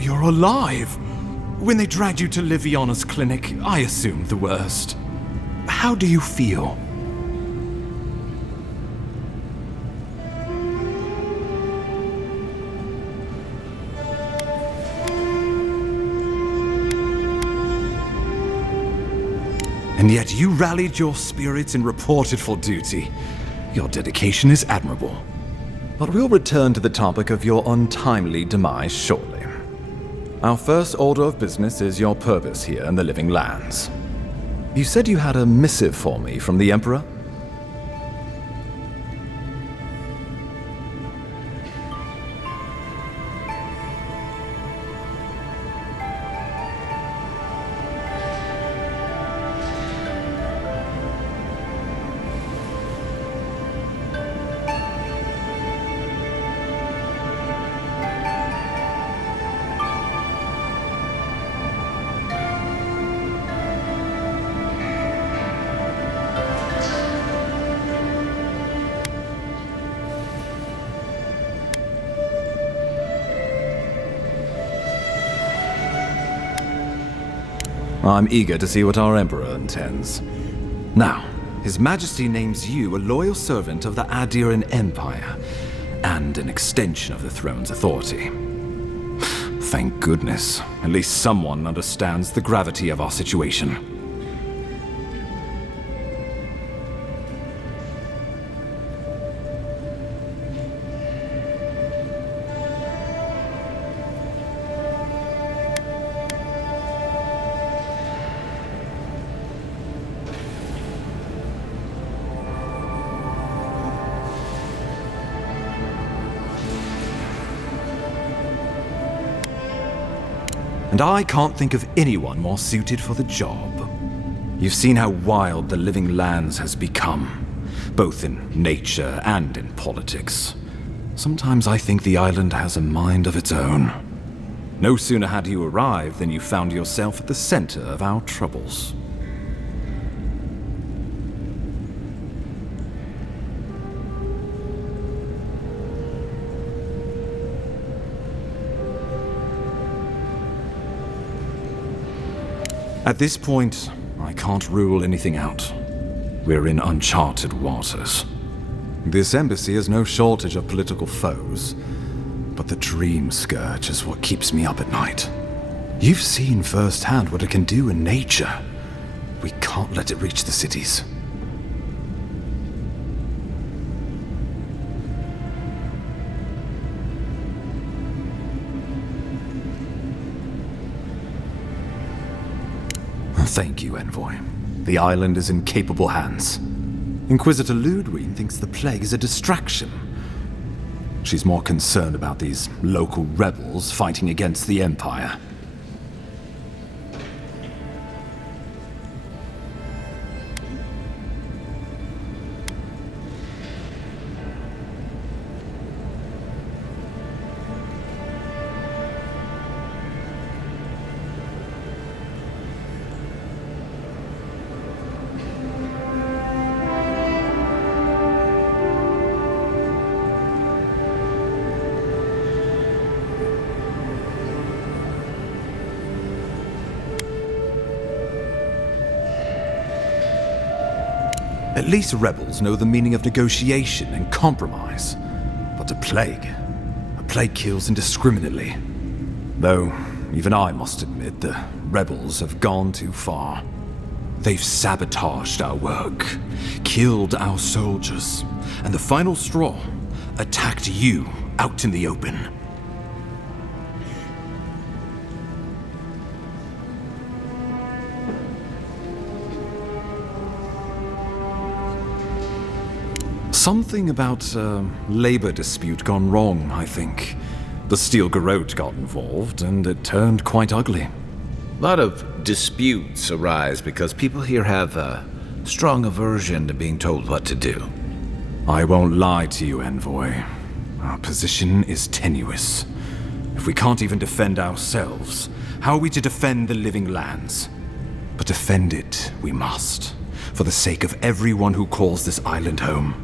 You're alive! When they dragged you to Liviana's clinic, I assumed the worst. How do you feel? And yet you rallied your spirits and reported for duty. Your dedication is admirable. But we'll return to the topic of your untimely demise shortly. Our first order of business is your purpose here in the Living Lands. You said you had a missive for me from the Emperor? I'm eager to see what our Emperor intends. Now, His Majesty names you a loyal servant of the Adiran Empire, and an extension of the throne's authority. Thank goodness. At least someone understands the gravity of our situation. And I can't think of anyone more suited for the job. You've seen how wild the Living Lands has become, both in nature and in politics. Sometimes I think the island has a mind of its own. No sooner had you arrived than you found yourself at the center of our troubles. At this point, I can't rule anything out. We're in uncharted waters. This embassy has no shortage of political foes, but the dream scourge is what keeps me up at night. You've seen firsthand what it can do in nature. We can't let it reach the cities. Thank you, Envoy. The island is in capable hands. Inquisitor Ludwig thinks the plague is a distraction. She's more concerned about these local rebels fighting against the Empire. At least rebels know the meaning of negotiation and compromise. But a plague kills indiscriminately. Though, even I must admit, the rebels have gone too far. They've sabotaged our work, killed our soldiers, and the final straw, attacked you out in the open. Something about a labor dispute gone wrong, I think. The Steel Garrote got involved, and it turned quite ugly. A lot of disputes arise because people here have a strong aversion to being told what to do. I won't lie to you, Envoy. Our position is tenuous. If we can't even defend ourselves, how are we to defend the Living Lands? But defend it we must, for the sake of everyone who calls this island home.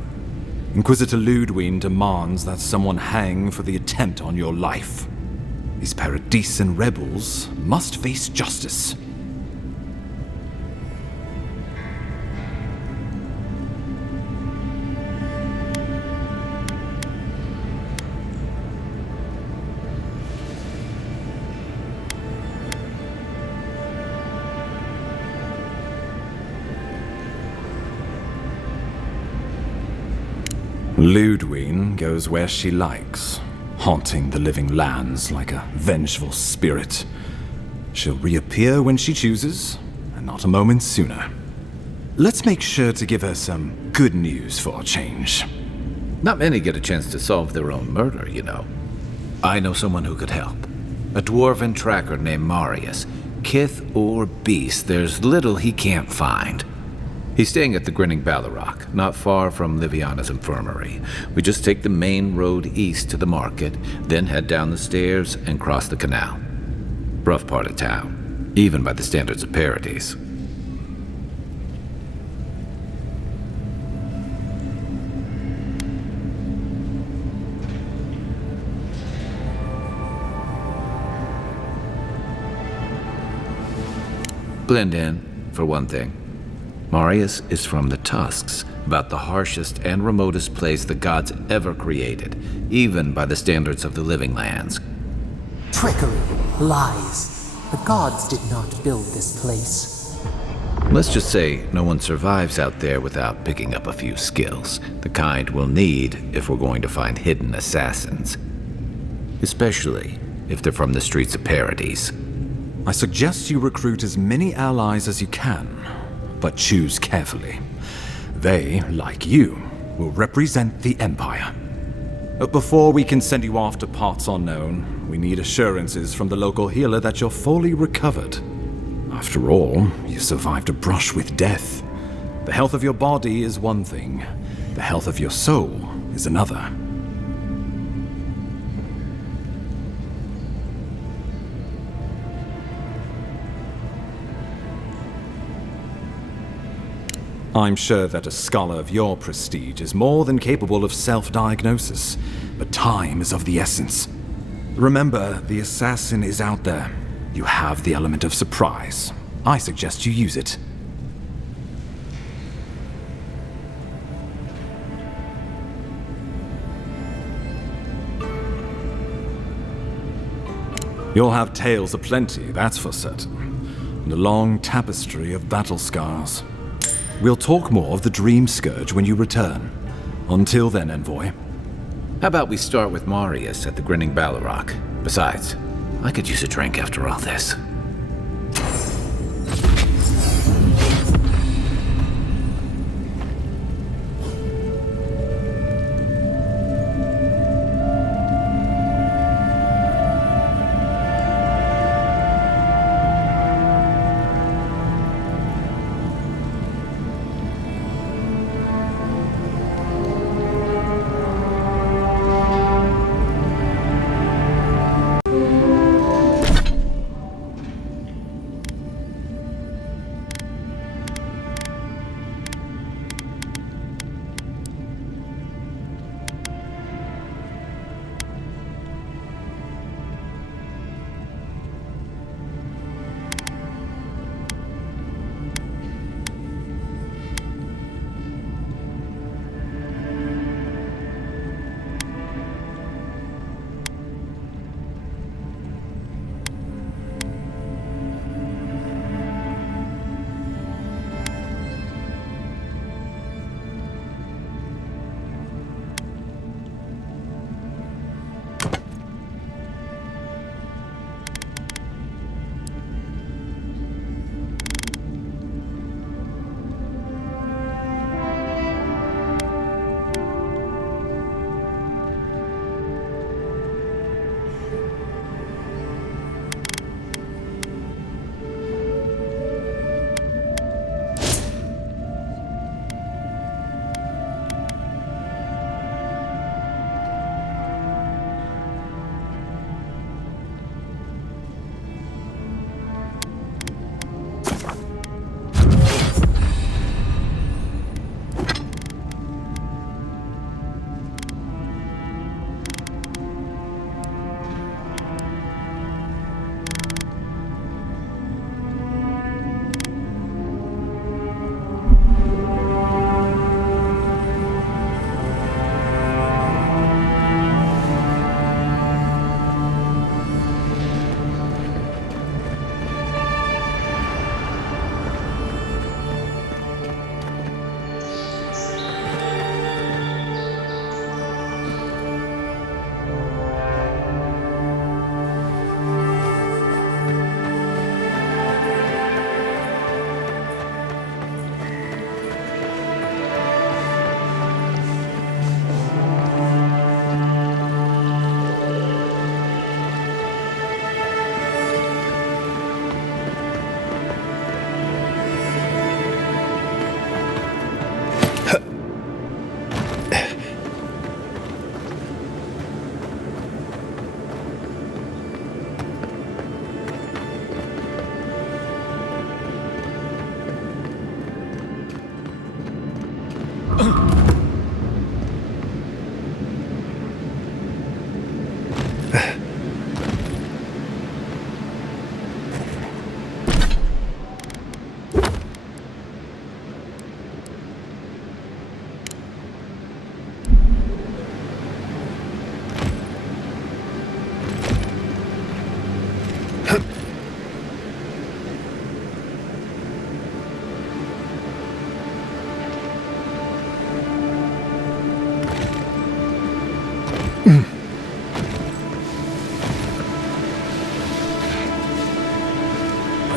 Inquisitor Ludwig demands that someone hang for the attempt on your life. These Paradisen rebels must face justice. Ludwig goes where she likes, haunting the Living Lands like a vengeful spirit. She'll reappear when she chooses, and not a moment sooner. Let's make sure to give her some good news for a change. Not many get a chance to solve their own murder, you know. I know someone who could help. A dwarven tracker named Marius. Kith or beast, there's little he can't find. He's staying at the Grinning Ballarrock, not far from Liviana's infirmary. We just take the main road east to the market, then head down the stairs and cross the canal. Rough part of town, even by the standards of Paradise. Blend in, for one thing. Marius is from the Tusks, about the harshest and remotest place the gods ever created, even by the standards of the living lands. Trickery, lies. The gods did not build this place. Let's just say no one survives out there without picking up a few skills, the kind we'll need if we're going to find hidden assassins. Especially if they're from the streets of Paradise. I suggest you recruit as many allies as you can, but choose carefully. They, like you, will represent the Empire. But before we can send you off to parts unknown, we need assurances from the local healer that you're fully recovered. After all, you survived a brush with death. The health of your body is one thing. The health of your soul is another. I'm sure that a scholar of your prestige is more than capable of self-diagnosis, but time is of the essence. Remember, the assassin is out there. You have the element of surprise. I suggest you use it. You'll have tales aplenty, that's for certain, and a long tapestry of battle scars. We'll talk more of the Dream Scourge when you return. Until then, Envoy. How about we start with Marius at the Grinning Balrog? Besides, I could use a drink after all this.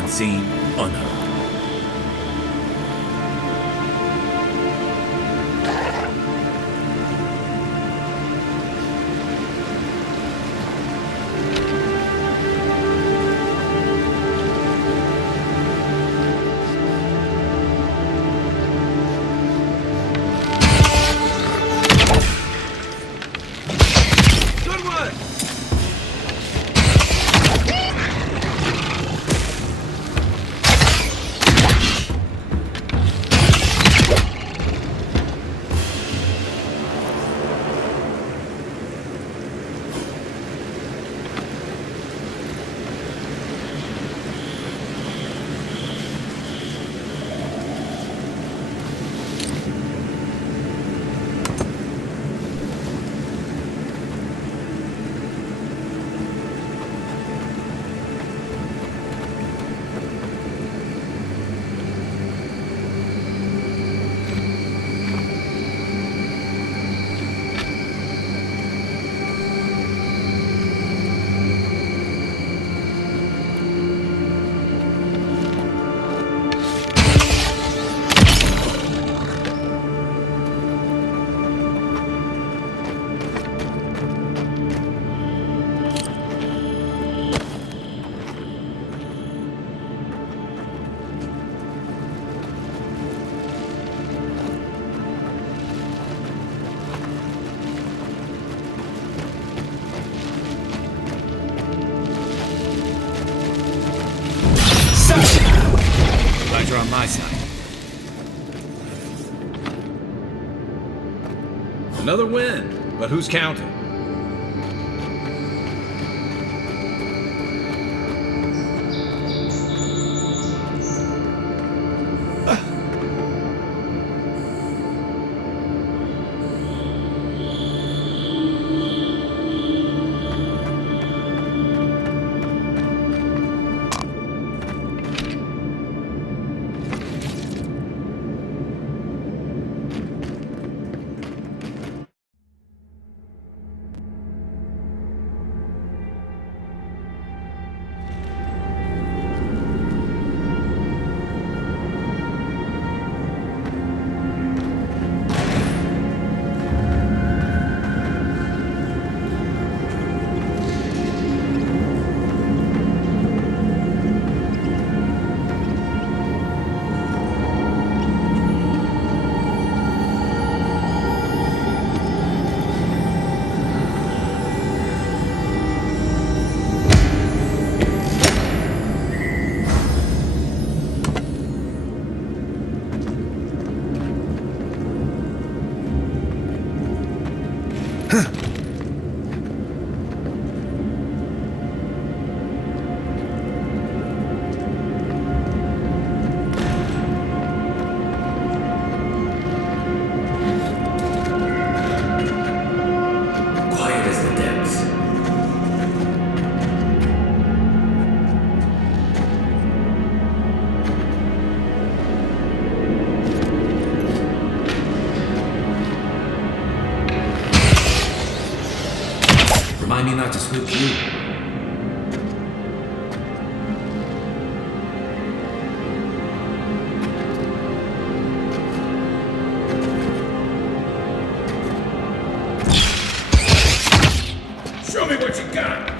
unseen, unheard. Glad you're on my side. Another win, but who's counting? Remind me not to swoop you. Show me what you got!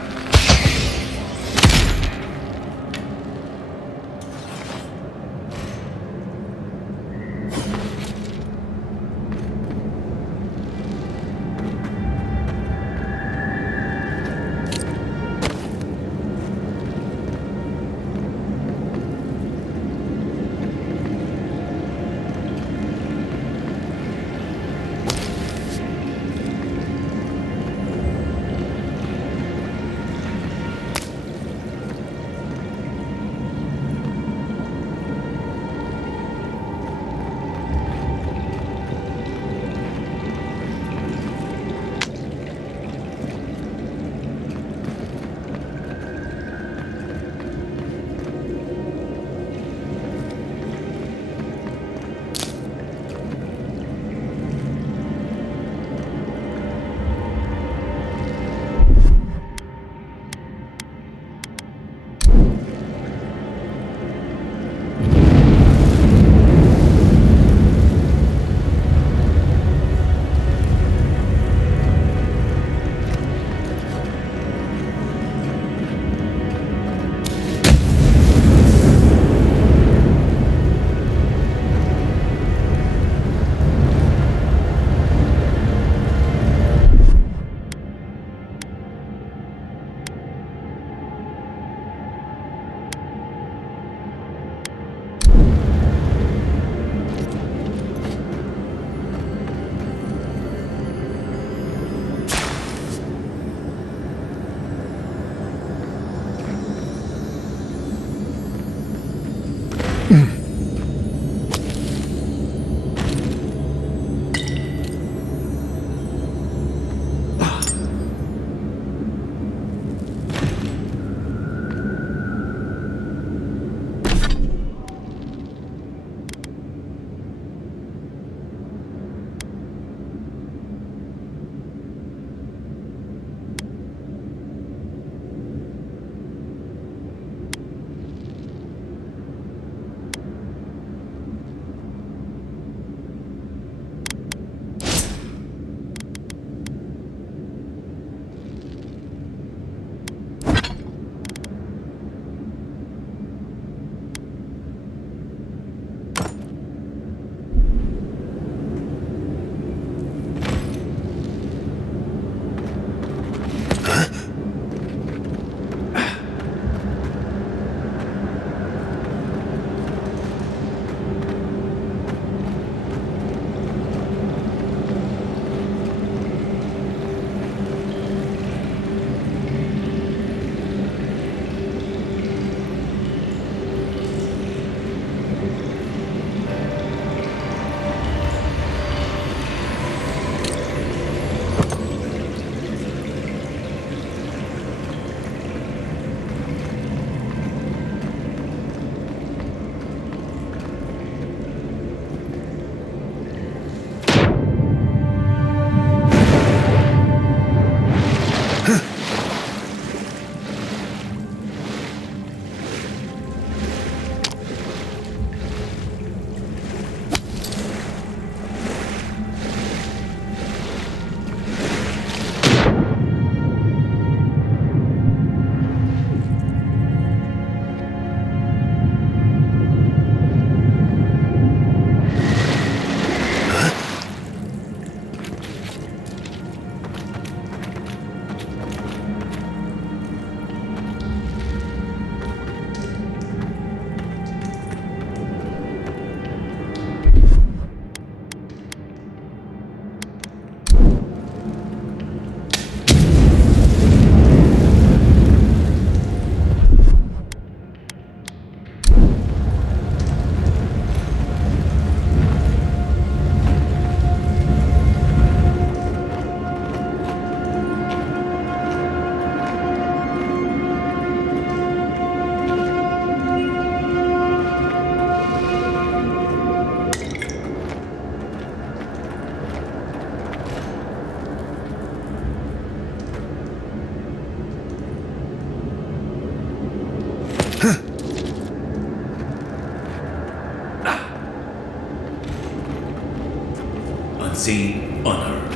Unseen, unheard.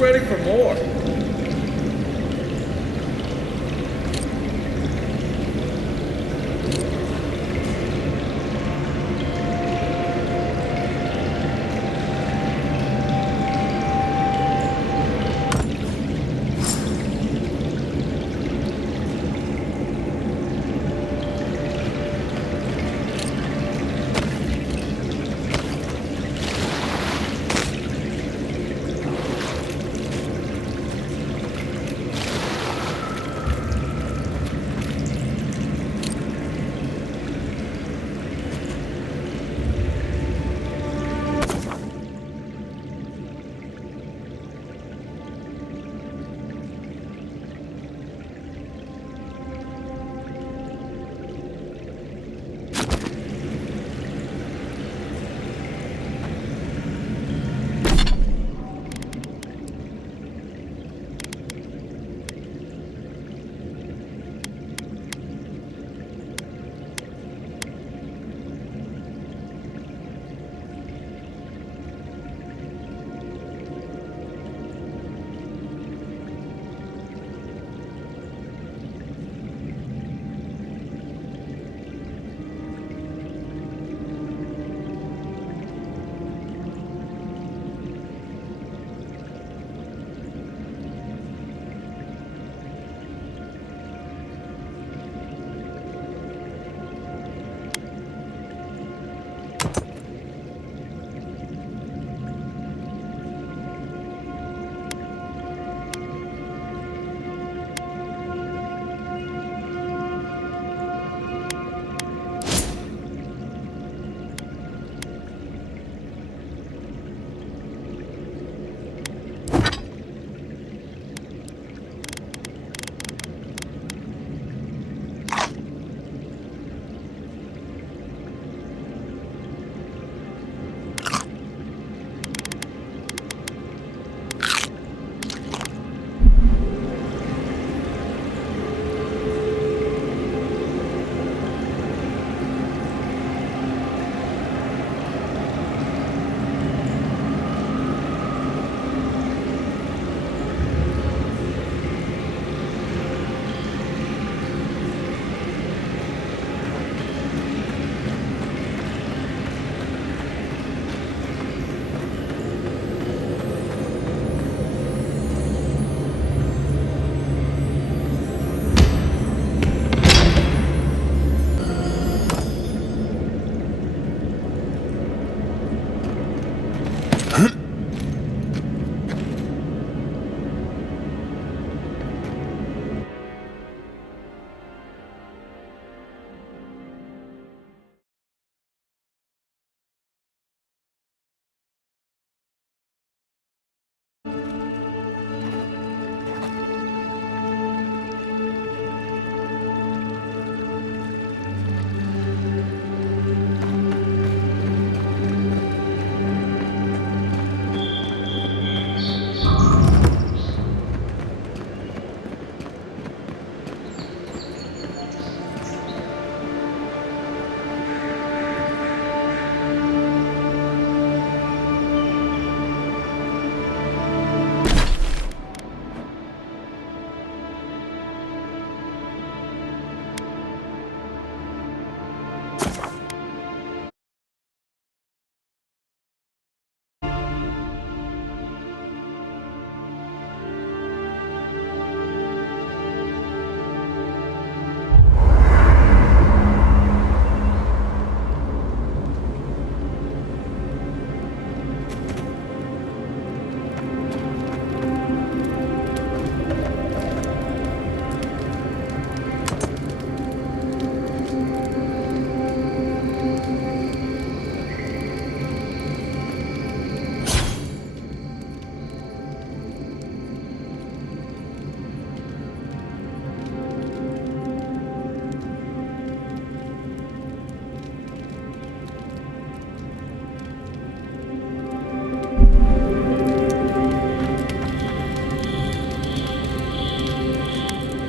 ready for more?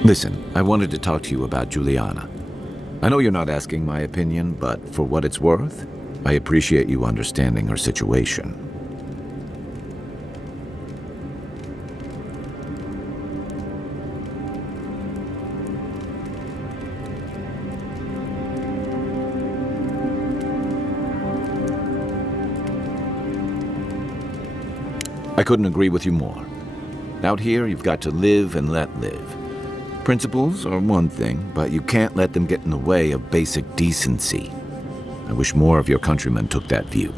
Listen, I wanted to talk to you about Juliana. I know you're not asking my opinion, but for what it's worth, I appreciate you understanding her situation. I couldn't agree with you more. Out here, you've got to live and let live. Principles are one thing, but you can't let them get in the way of basic decency. I wish more of your countrymen took that view.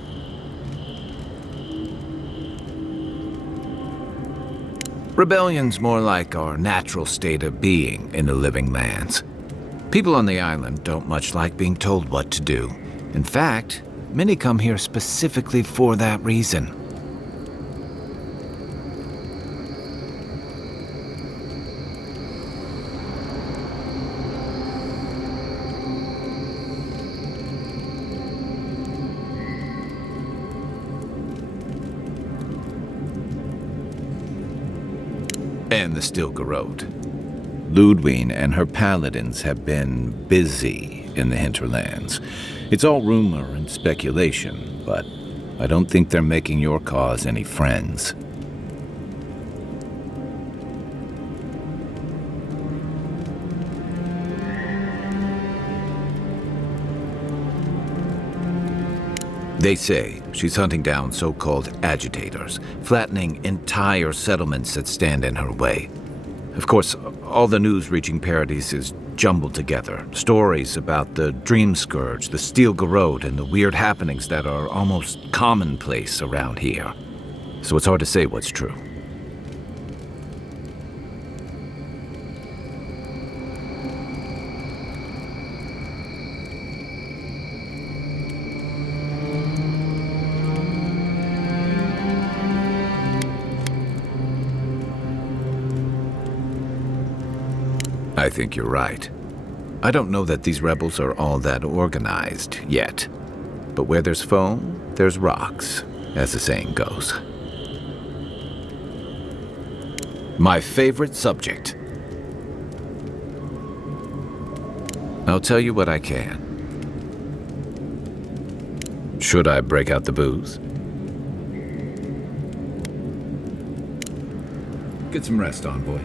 Rebellion's more like our natural state of being in the living lands. People on the island don't much like being told what to do. In fact, many come here specifically for that reason. And the Stilgar Road. Ludwine and her paladins have been busy in the hinterlands. It's all rumor and speculation, but I don't think they're making your cause any friends. They say she's hunting down so-called agitators, flattening entire settlements that stand in her way. Of course, all the news reaching Paradise is jumbled together. Stories about the Dream Scourge, the Stilgar Road, and the weird happenings that are almost commonplace around here. So it's hard to say what's true. I think you're right. I don't know that these rebels are all that organized yet. But where there's foam, there's rocks, as the saying goes. My favorite subject. I'll tell you what I can. Should I break out the booze? Get some rest, envoy.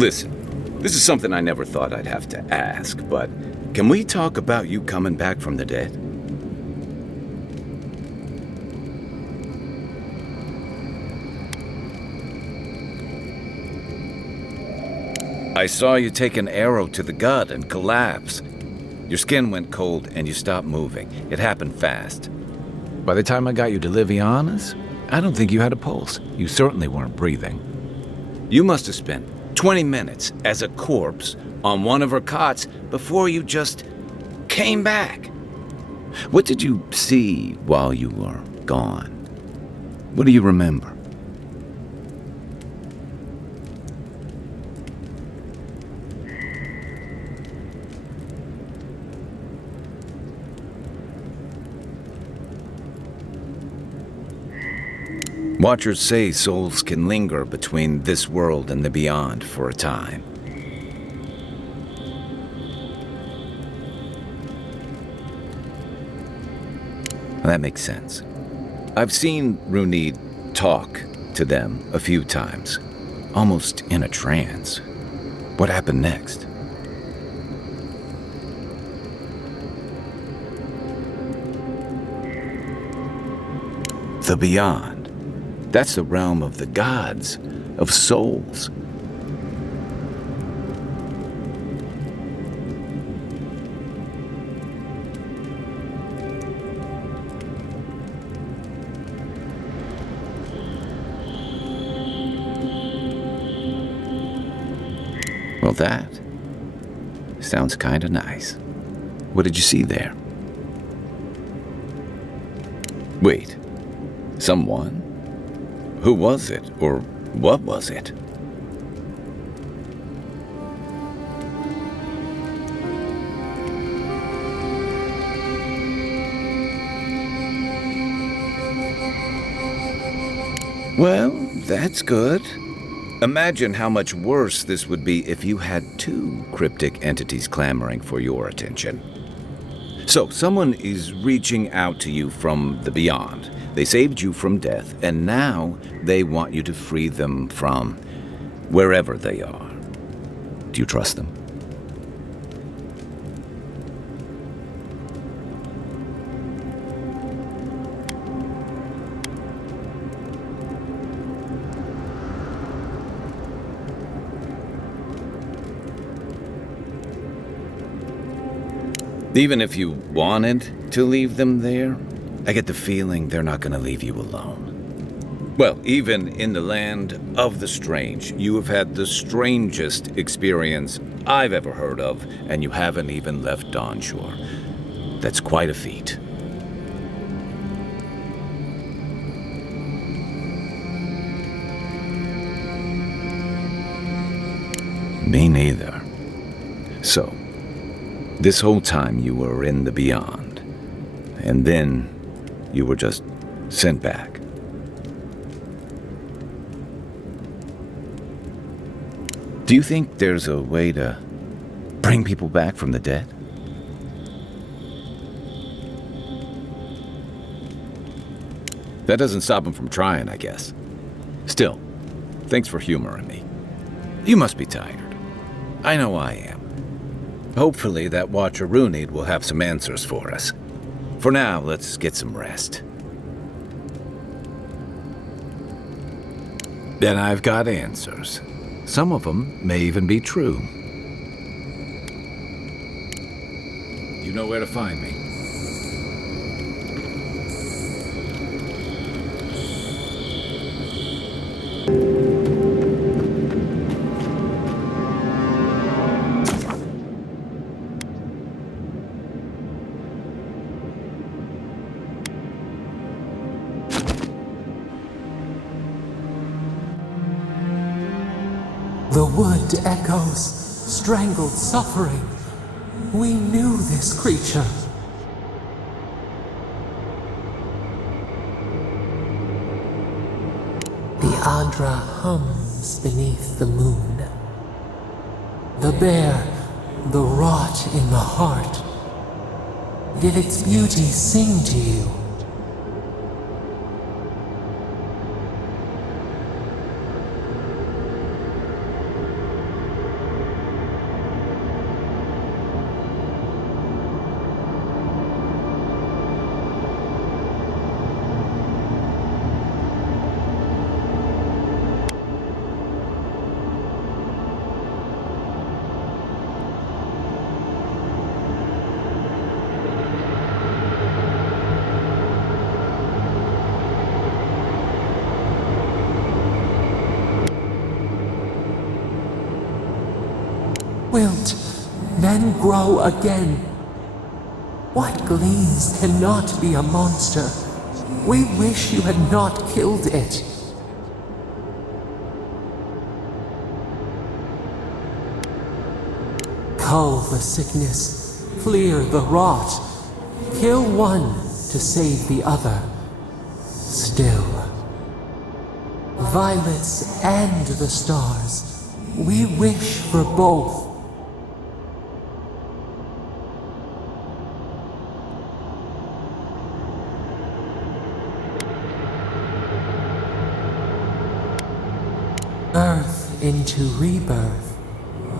Listen, this is something I never thought I'd have to ask, but can we talk about you coming back from the dead? I saw you take an arrow to the gut and collapse. Your skin went cold and you stopped moving. It happened fast. By the time I got you to Liviana's, I don't think you had a pulse. You certainly weren't breathing. You must have spent 20 minutes as a corpse on one of her cots before you just came back. What did you see while you were gone? What do you remember? Watchers say souls can linger between this world and the beyond for a time. That makes sense. I've seen Runid talk to them a few times, almost in a trance. What happened next? The beyond. That's the realm of the gods, of souls. Well, that sounds kinda nice. What did you see there? Wait, someone? Who was it, or what was it? Well, that's good. Imagine how much worse this would be if you had two cryptic entities clamoring for your attention. So, someone is reaching out to you from the beyond. They saved you from death, and now they want you to free them from wherever they are. Do you trust them? Even if you wanted to leave them there, I get the feeling they're not going to leave you alone. Well, even in the land of the strange, you have had the strangest experience I've ever heard of, and you haven't even left Dawnshore. That's quite a feat. Me neither. So, this whole time you were in the beyond, and then you were just sent back. Do you think there's a way to bring people back from the dead? That doesn't stop them from trying, I guess. Still, thanks for humoring me. You must be tired. I know I am. Hopefully that Watcher Runid will have some answers for us. For now, let's get some rest. Then I've got answers. Some of them may even be true. You know where to find me. The wood echoes, strangled suffering. We knew this creature. The Adra hums beneath the moon. The bare, the rot in the heart. Did its beauty sing to you? wilt, then grow again. What gleams cannot be a monster. We wish you had not killed it. Cull the sickness, clear the rot, kill one to save the other. Still, violets and the stars, we wish for both. Earth into rebirth,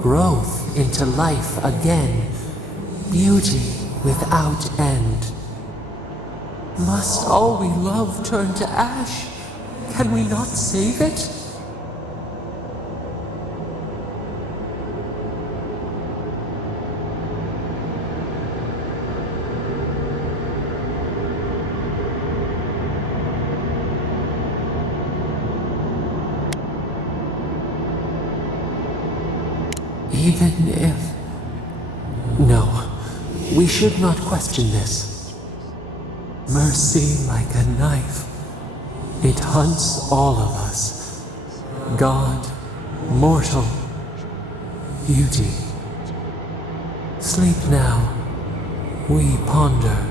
growth into life again, beauty without end. Must all we love turn to ash? Can we not save it? Even if... No, we should not question this. Mercy like a knife. It hunts all of us. God, mortal, beauty. Sleep now. We ponder.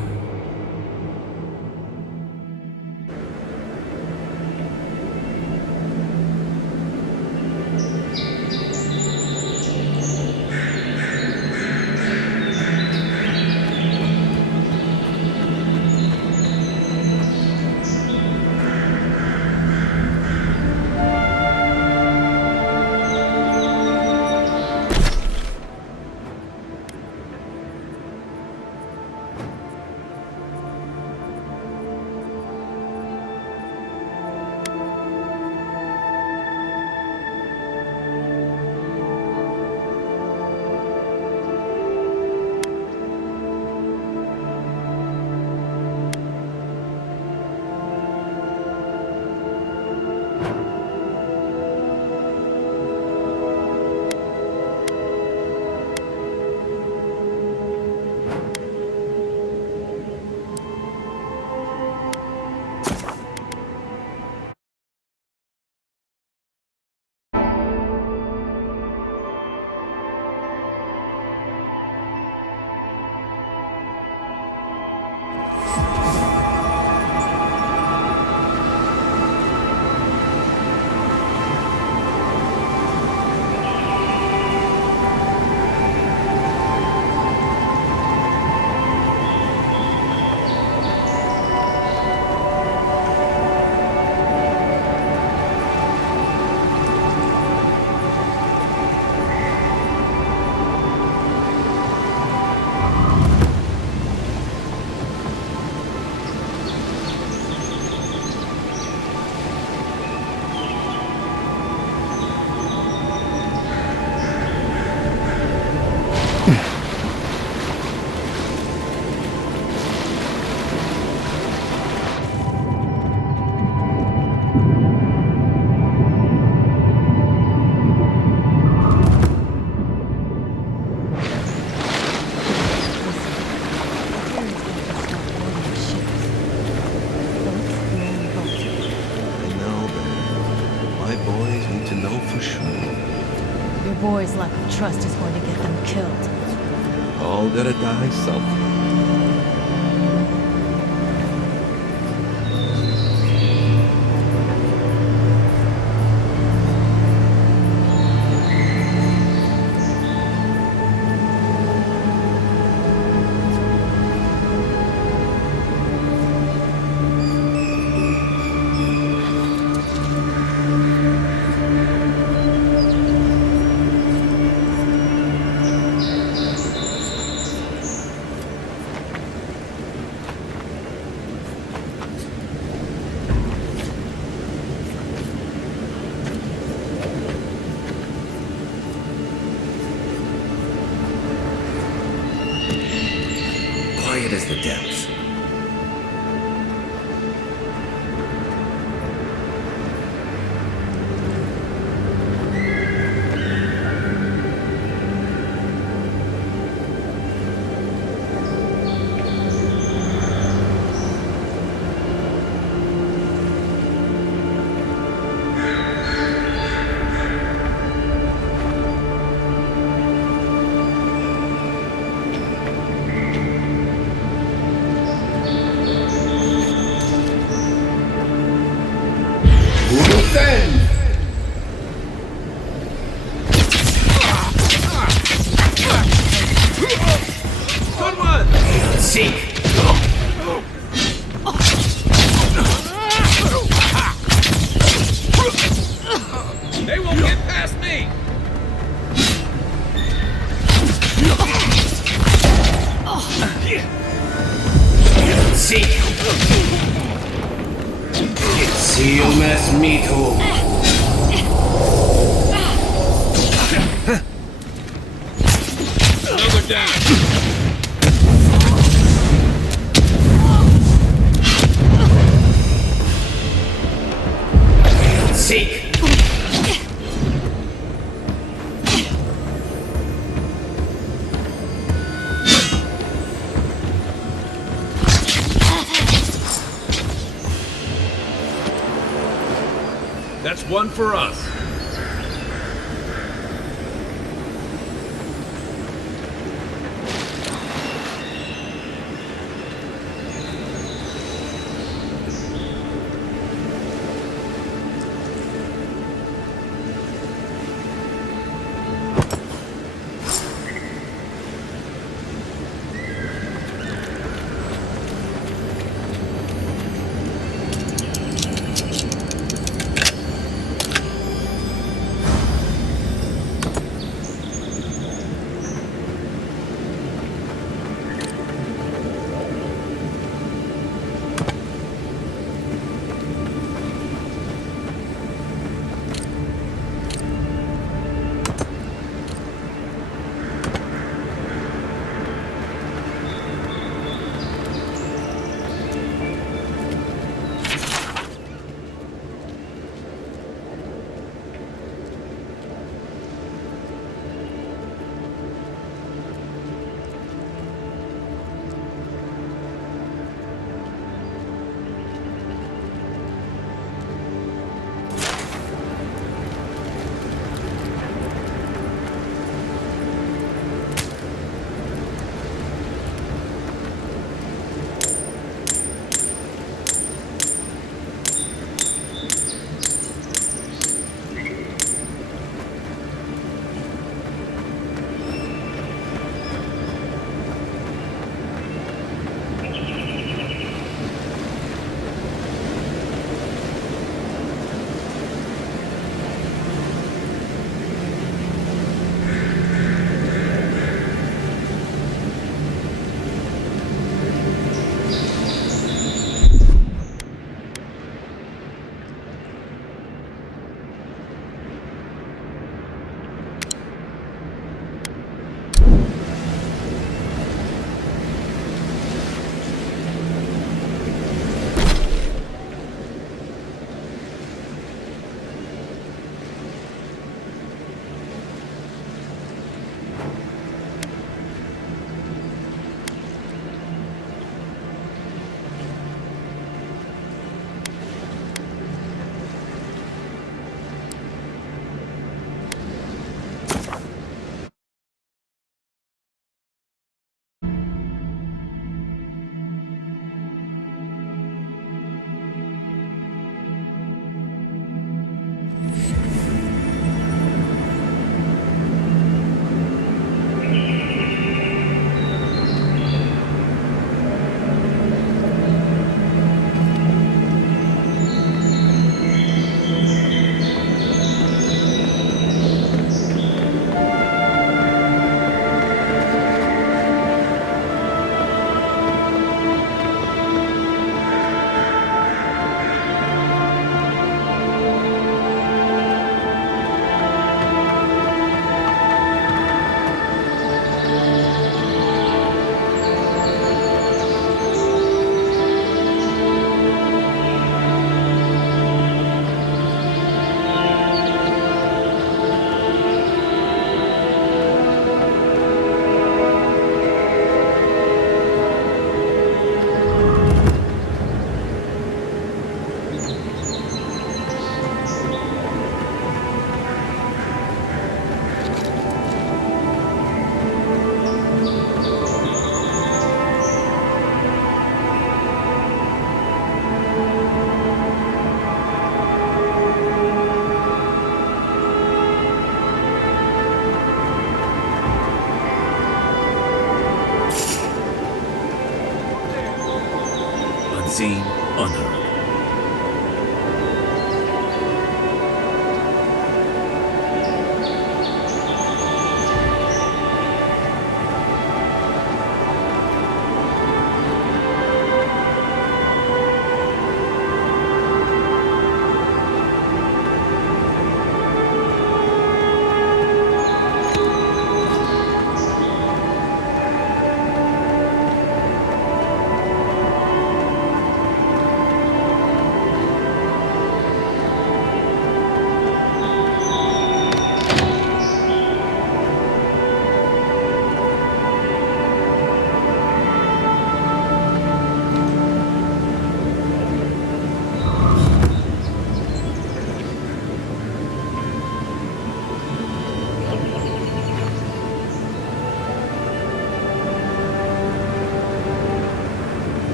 boy's lack of trust is going to get them killed. All gotta die somewhere. Descend! Good one! Seek! They won't get past me! Seek! Siumes mitu! Another down! Seek! That's one for us.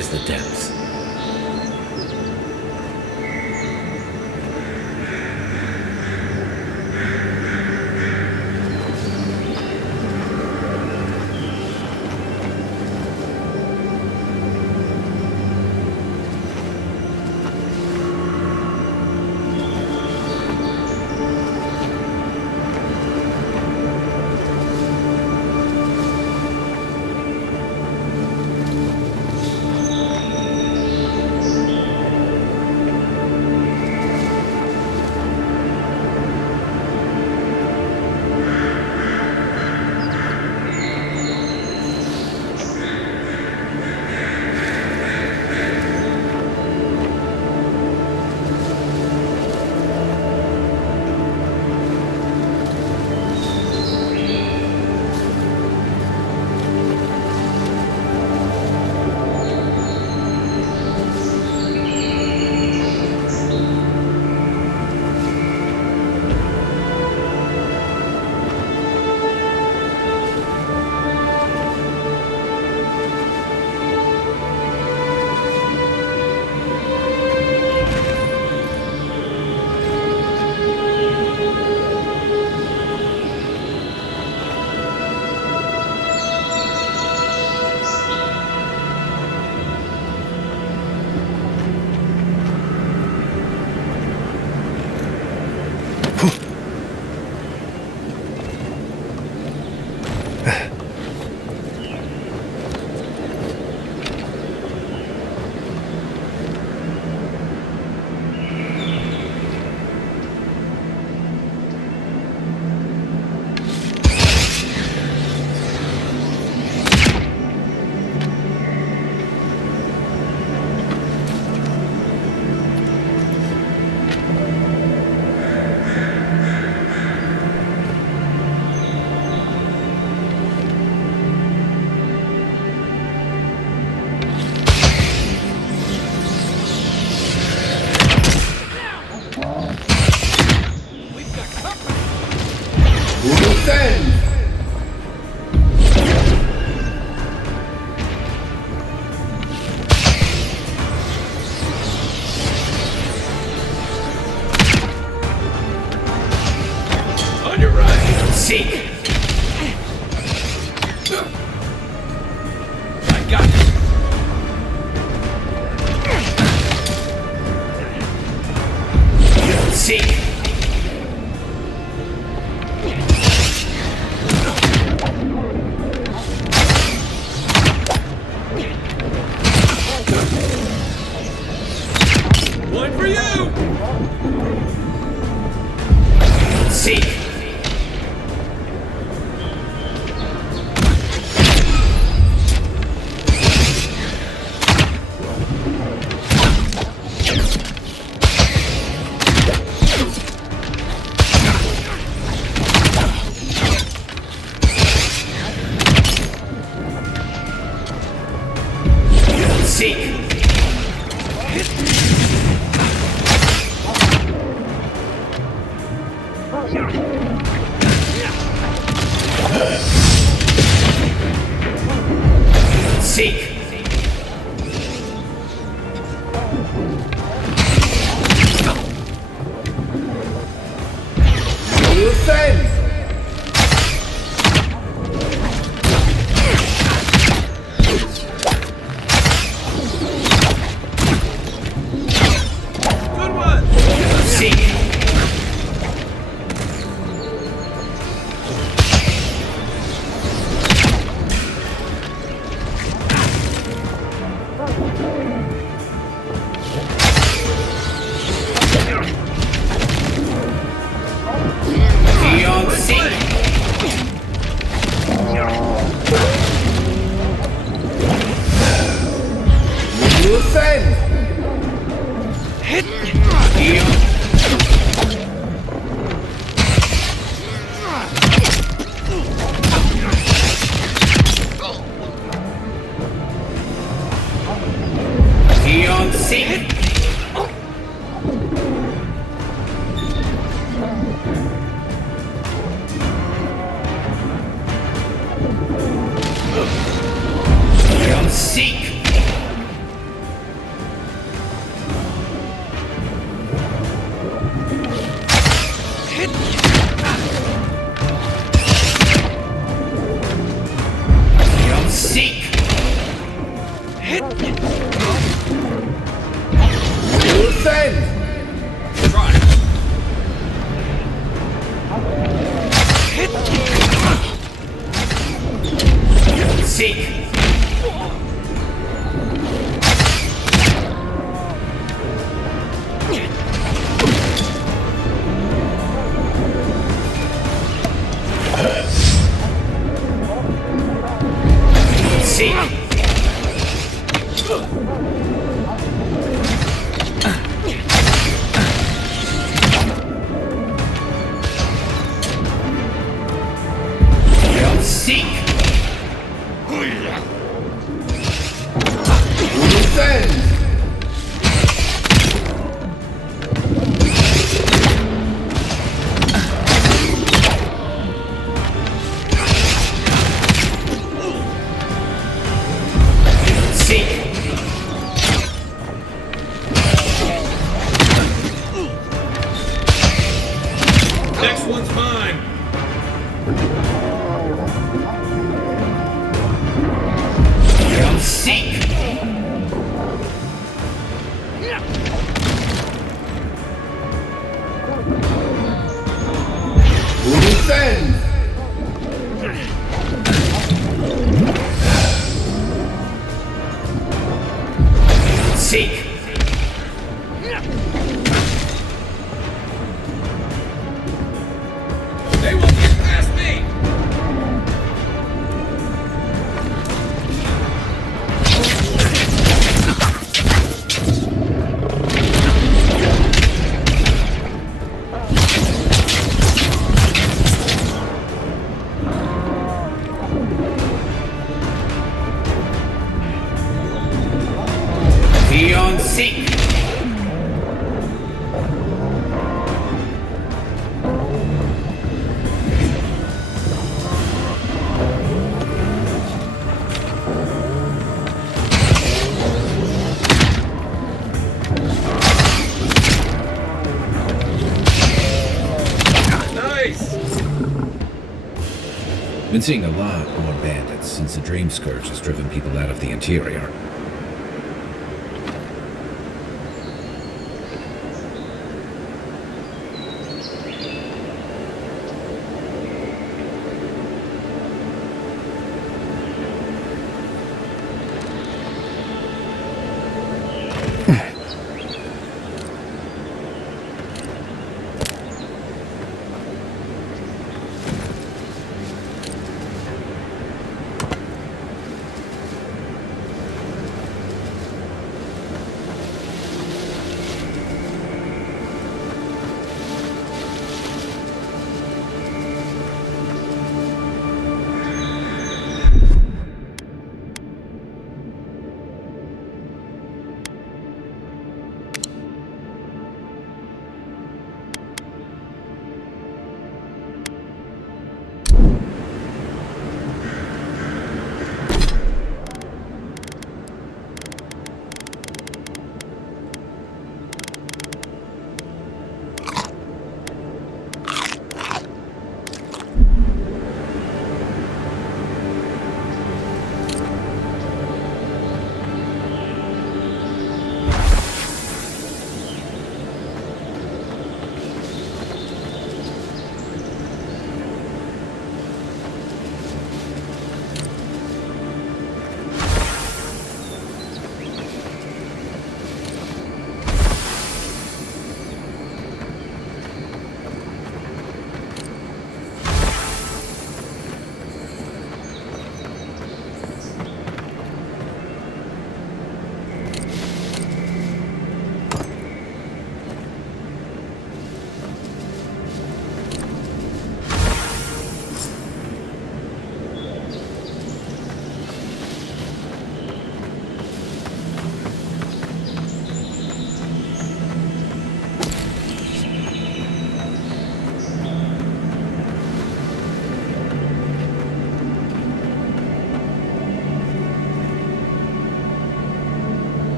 as the depths. Seek! Next one's mine. You'll seek. Who defend? Seek. They won't get past me! Be on seek! Been seeing a lot more bandits since the Dream Scourge has driven people out of the interior.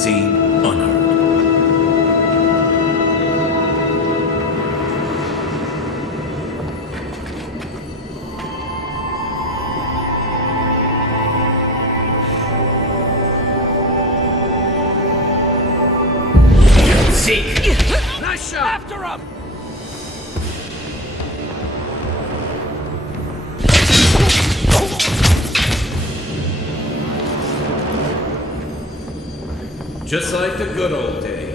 unseen, unheard. Seek! Nice shot! After him! Just like the good old days.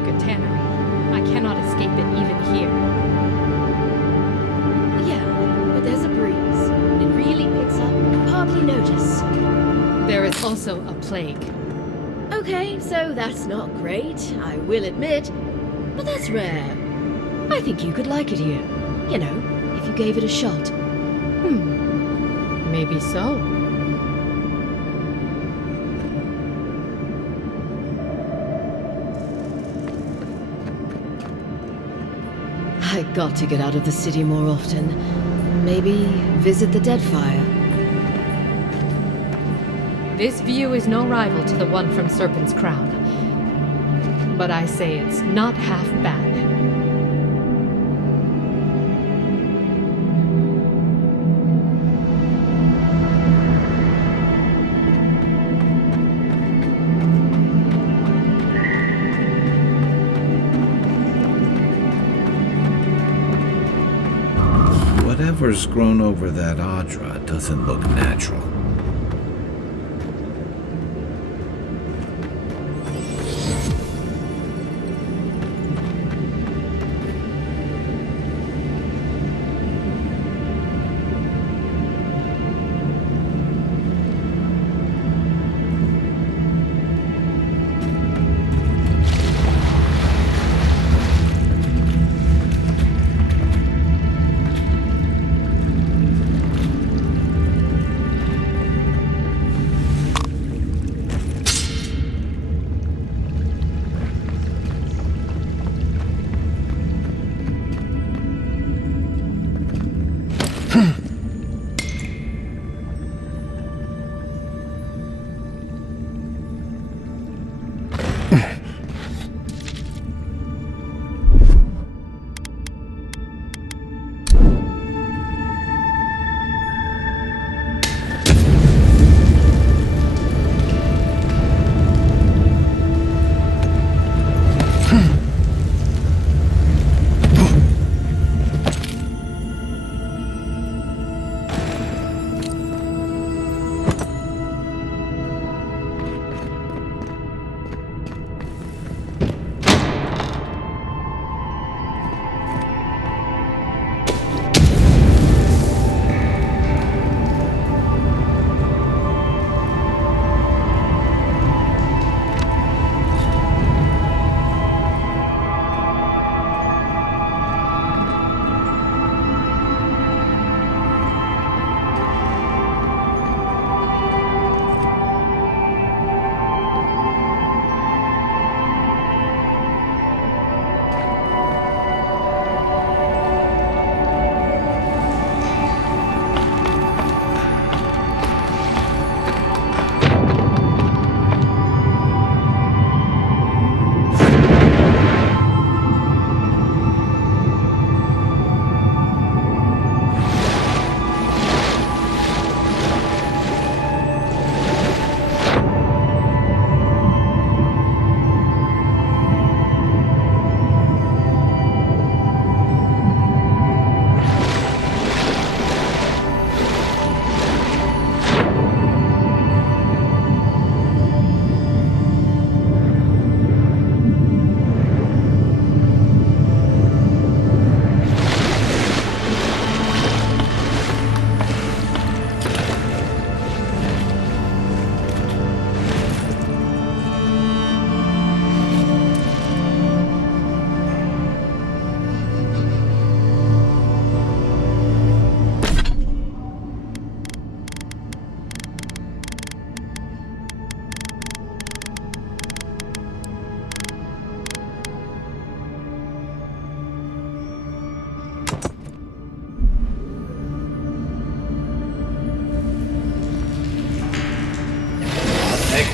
like a tannery. I cannot escape it even here. Yeah, but there's a breeze. When it really picks up, you hardly notice. There is also a plague. Okay, so that's not great, I will admit. But that's rare. I think you could like it here. You know, if you gave it a shot. Maybe so. I got to get out of the city more often. Maybe visit the Deadfire. This view is no rival to the one from Serpent's Crown. But I say it's not half bad. Whatever's grown over that Audra doesn't look natural.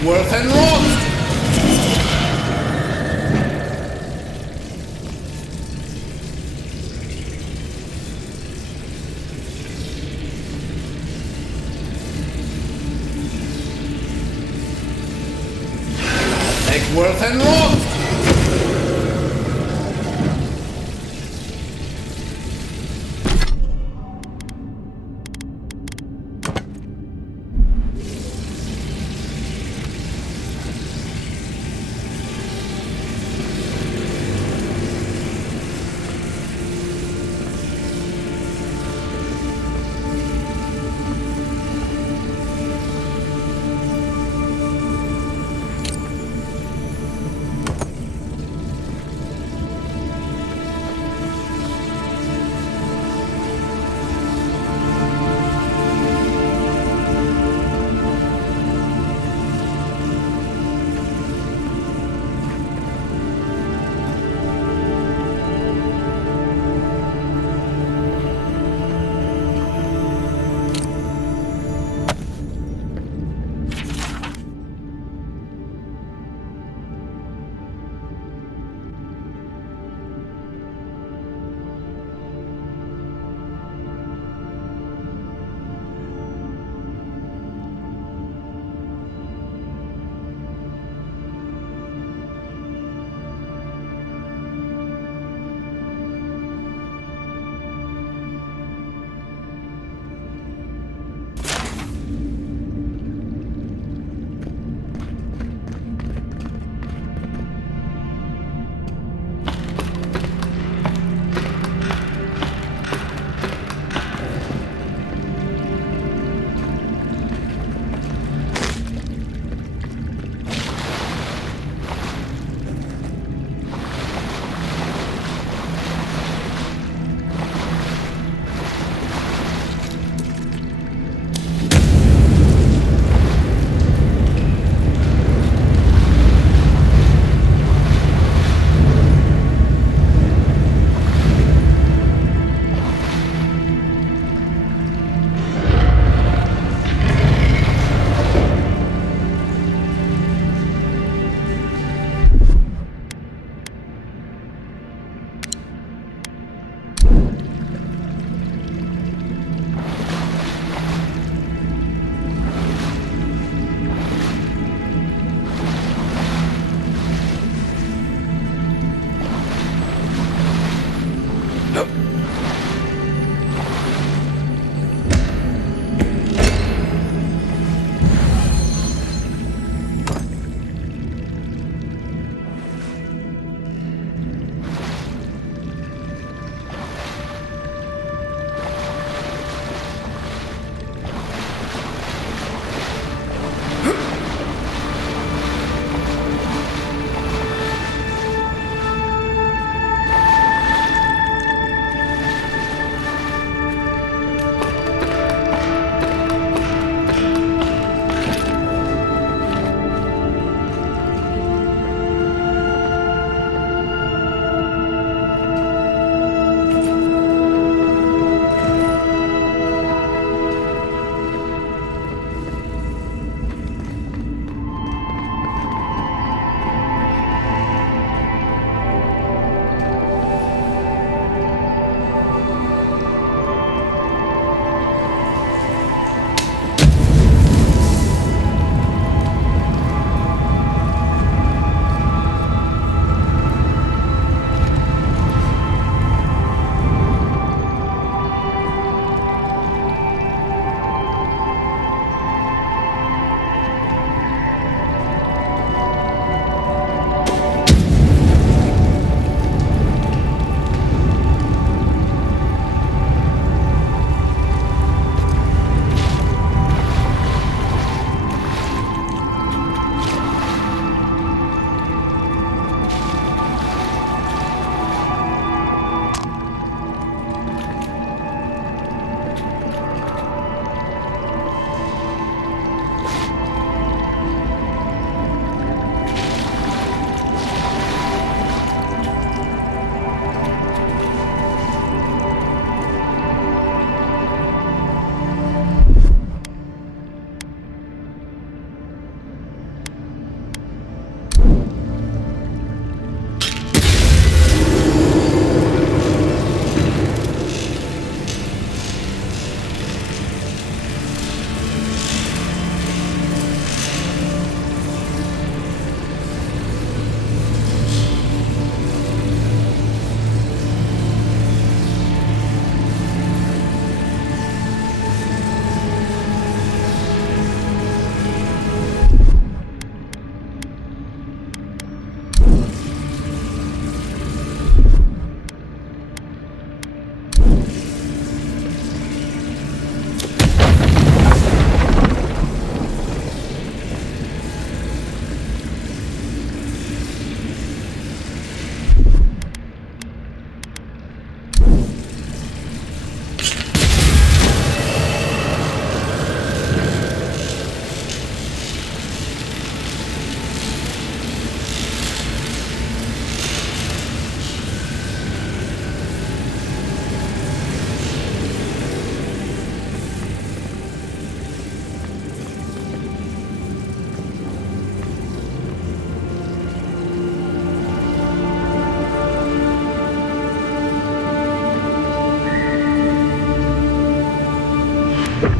Worth and roast! Worth and roast!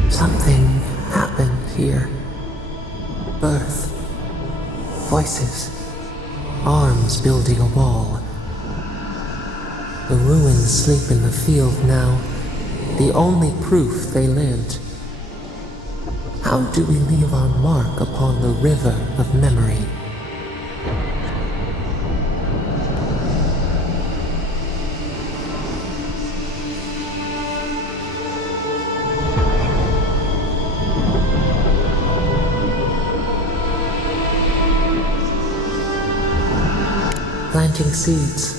Something happened here. Birth. Voices. Arms building a wall. The ruins sleep in the field now, the only proof they lived. How do we leave our mark upon the river of memory? Planting seeds.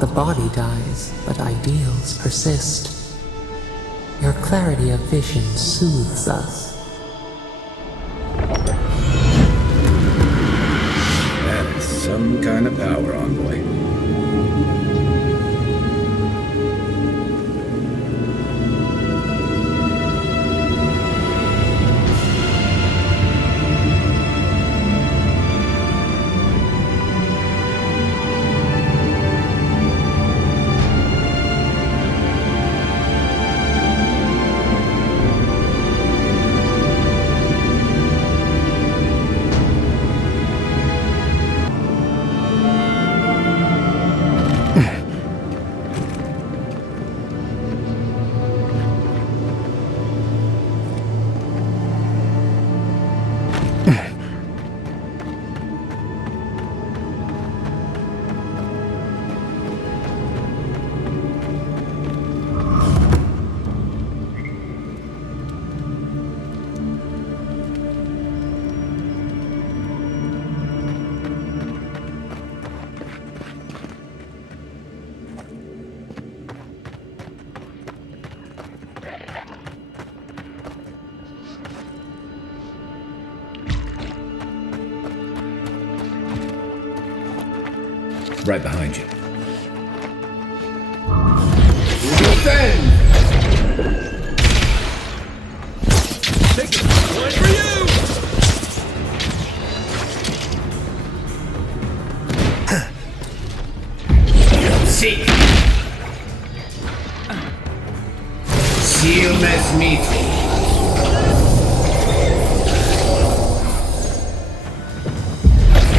The body dies, but ideals persist. Your clarity of vision soothes us. That is some kind of power, Envoy. Right behind you. Defend! Take it! One for you! Seek! Seal as meat.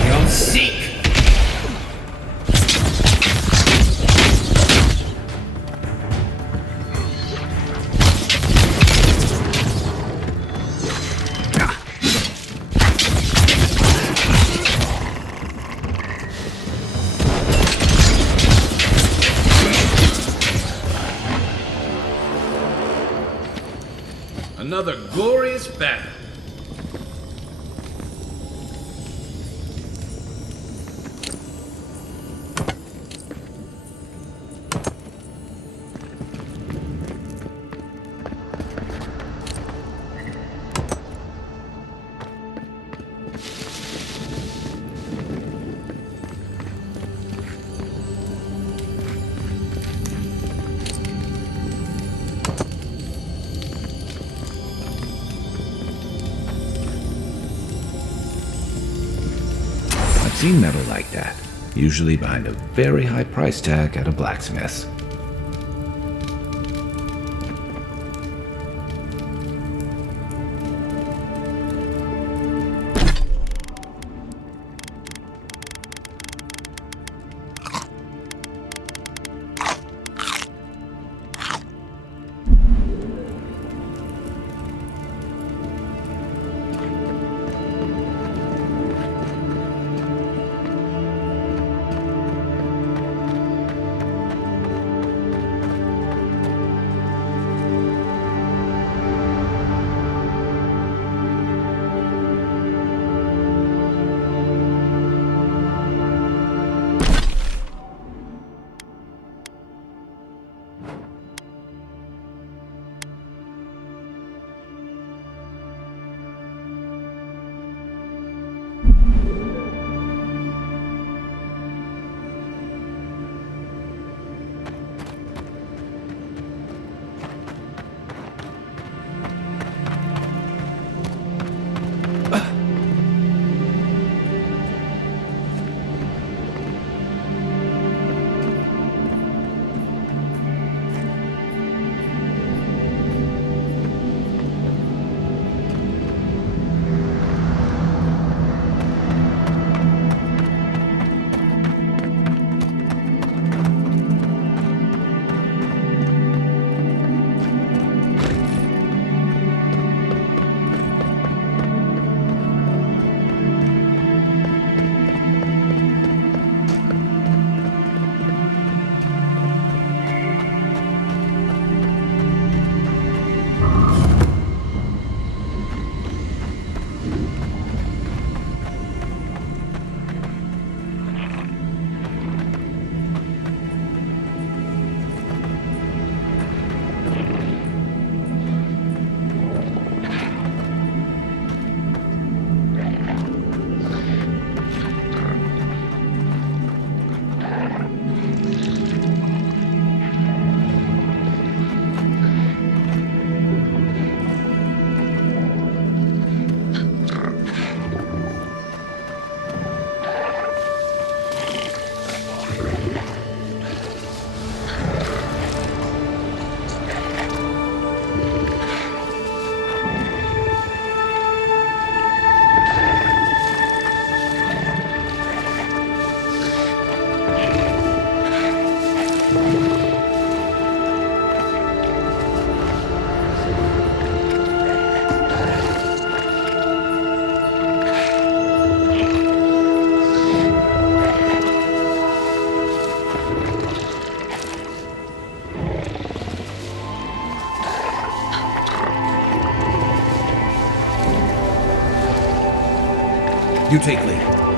You'll seek! Another glorious battle. I've seen metal like that, usually behind a very high price tag at a blacksmith's. You take lead.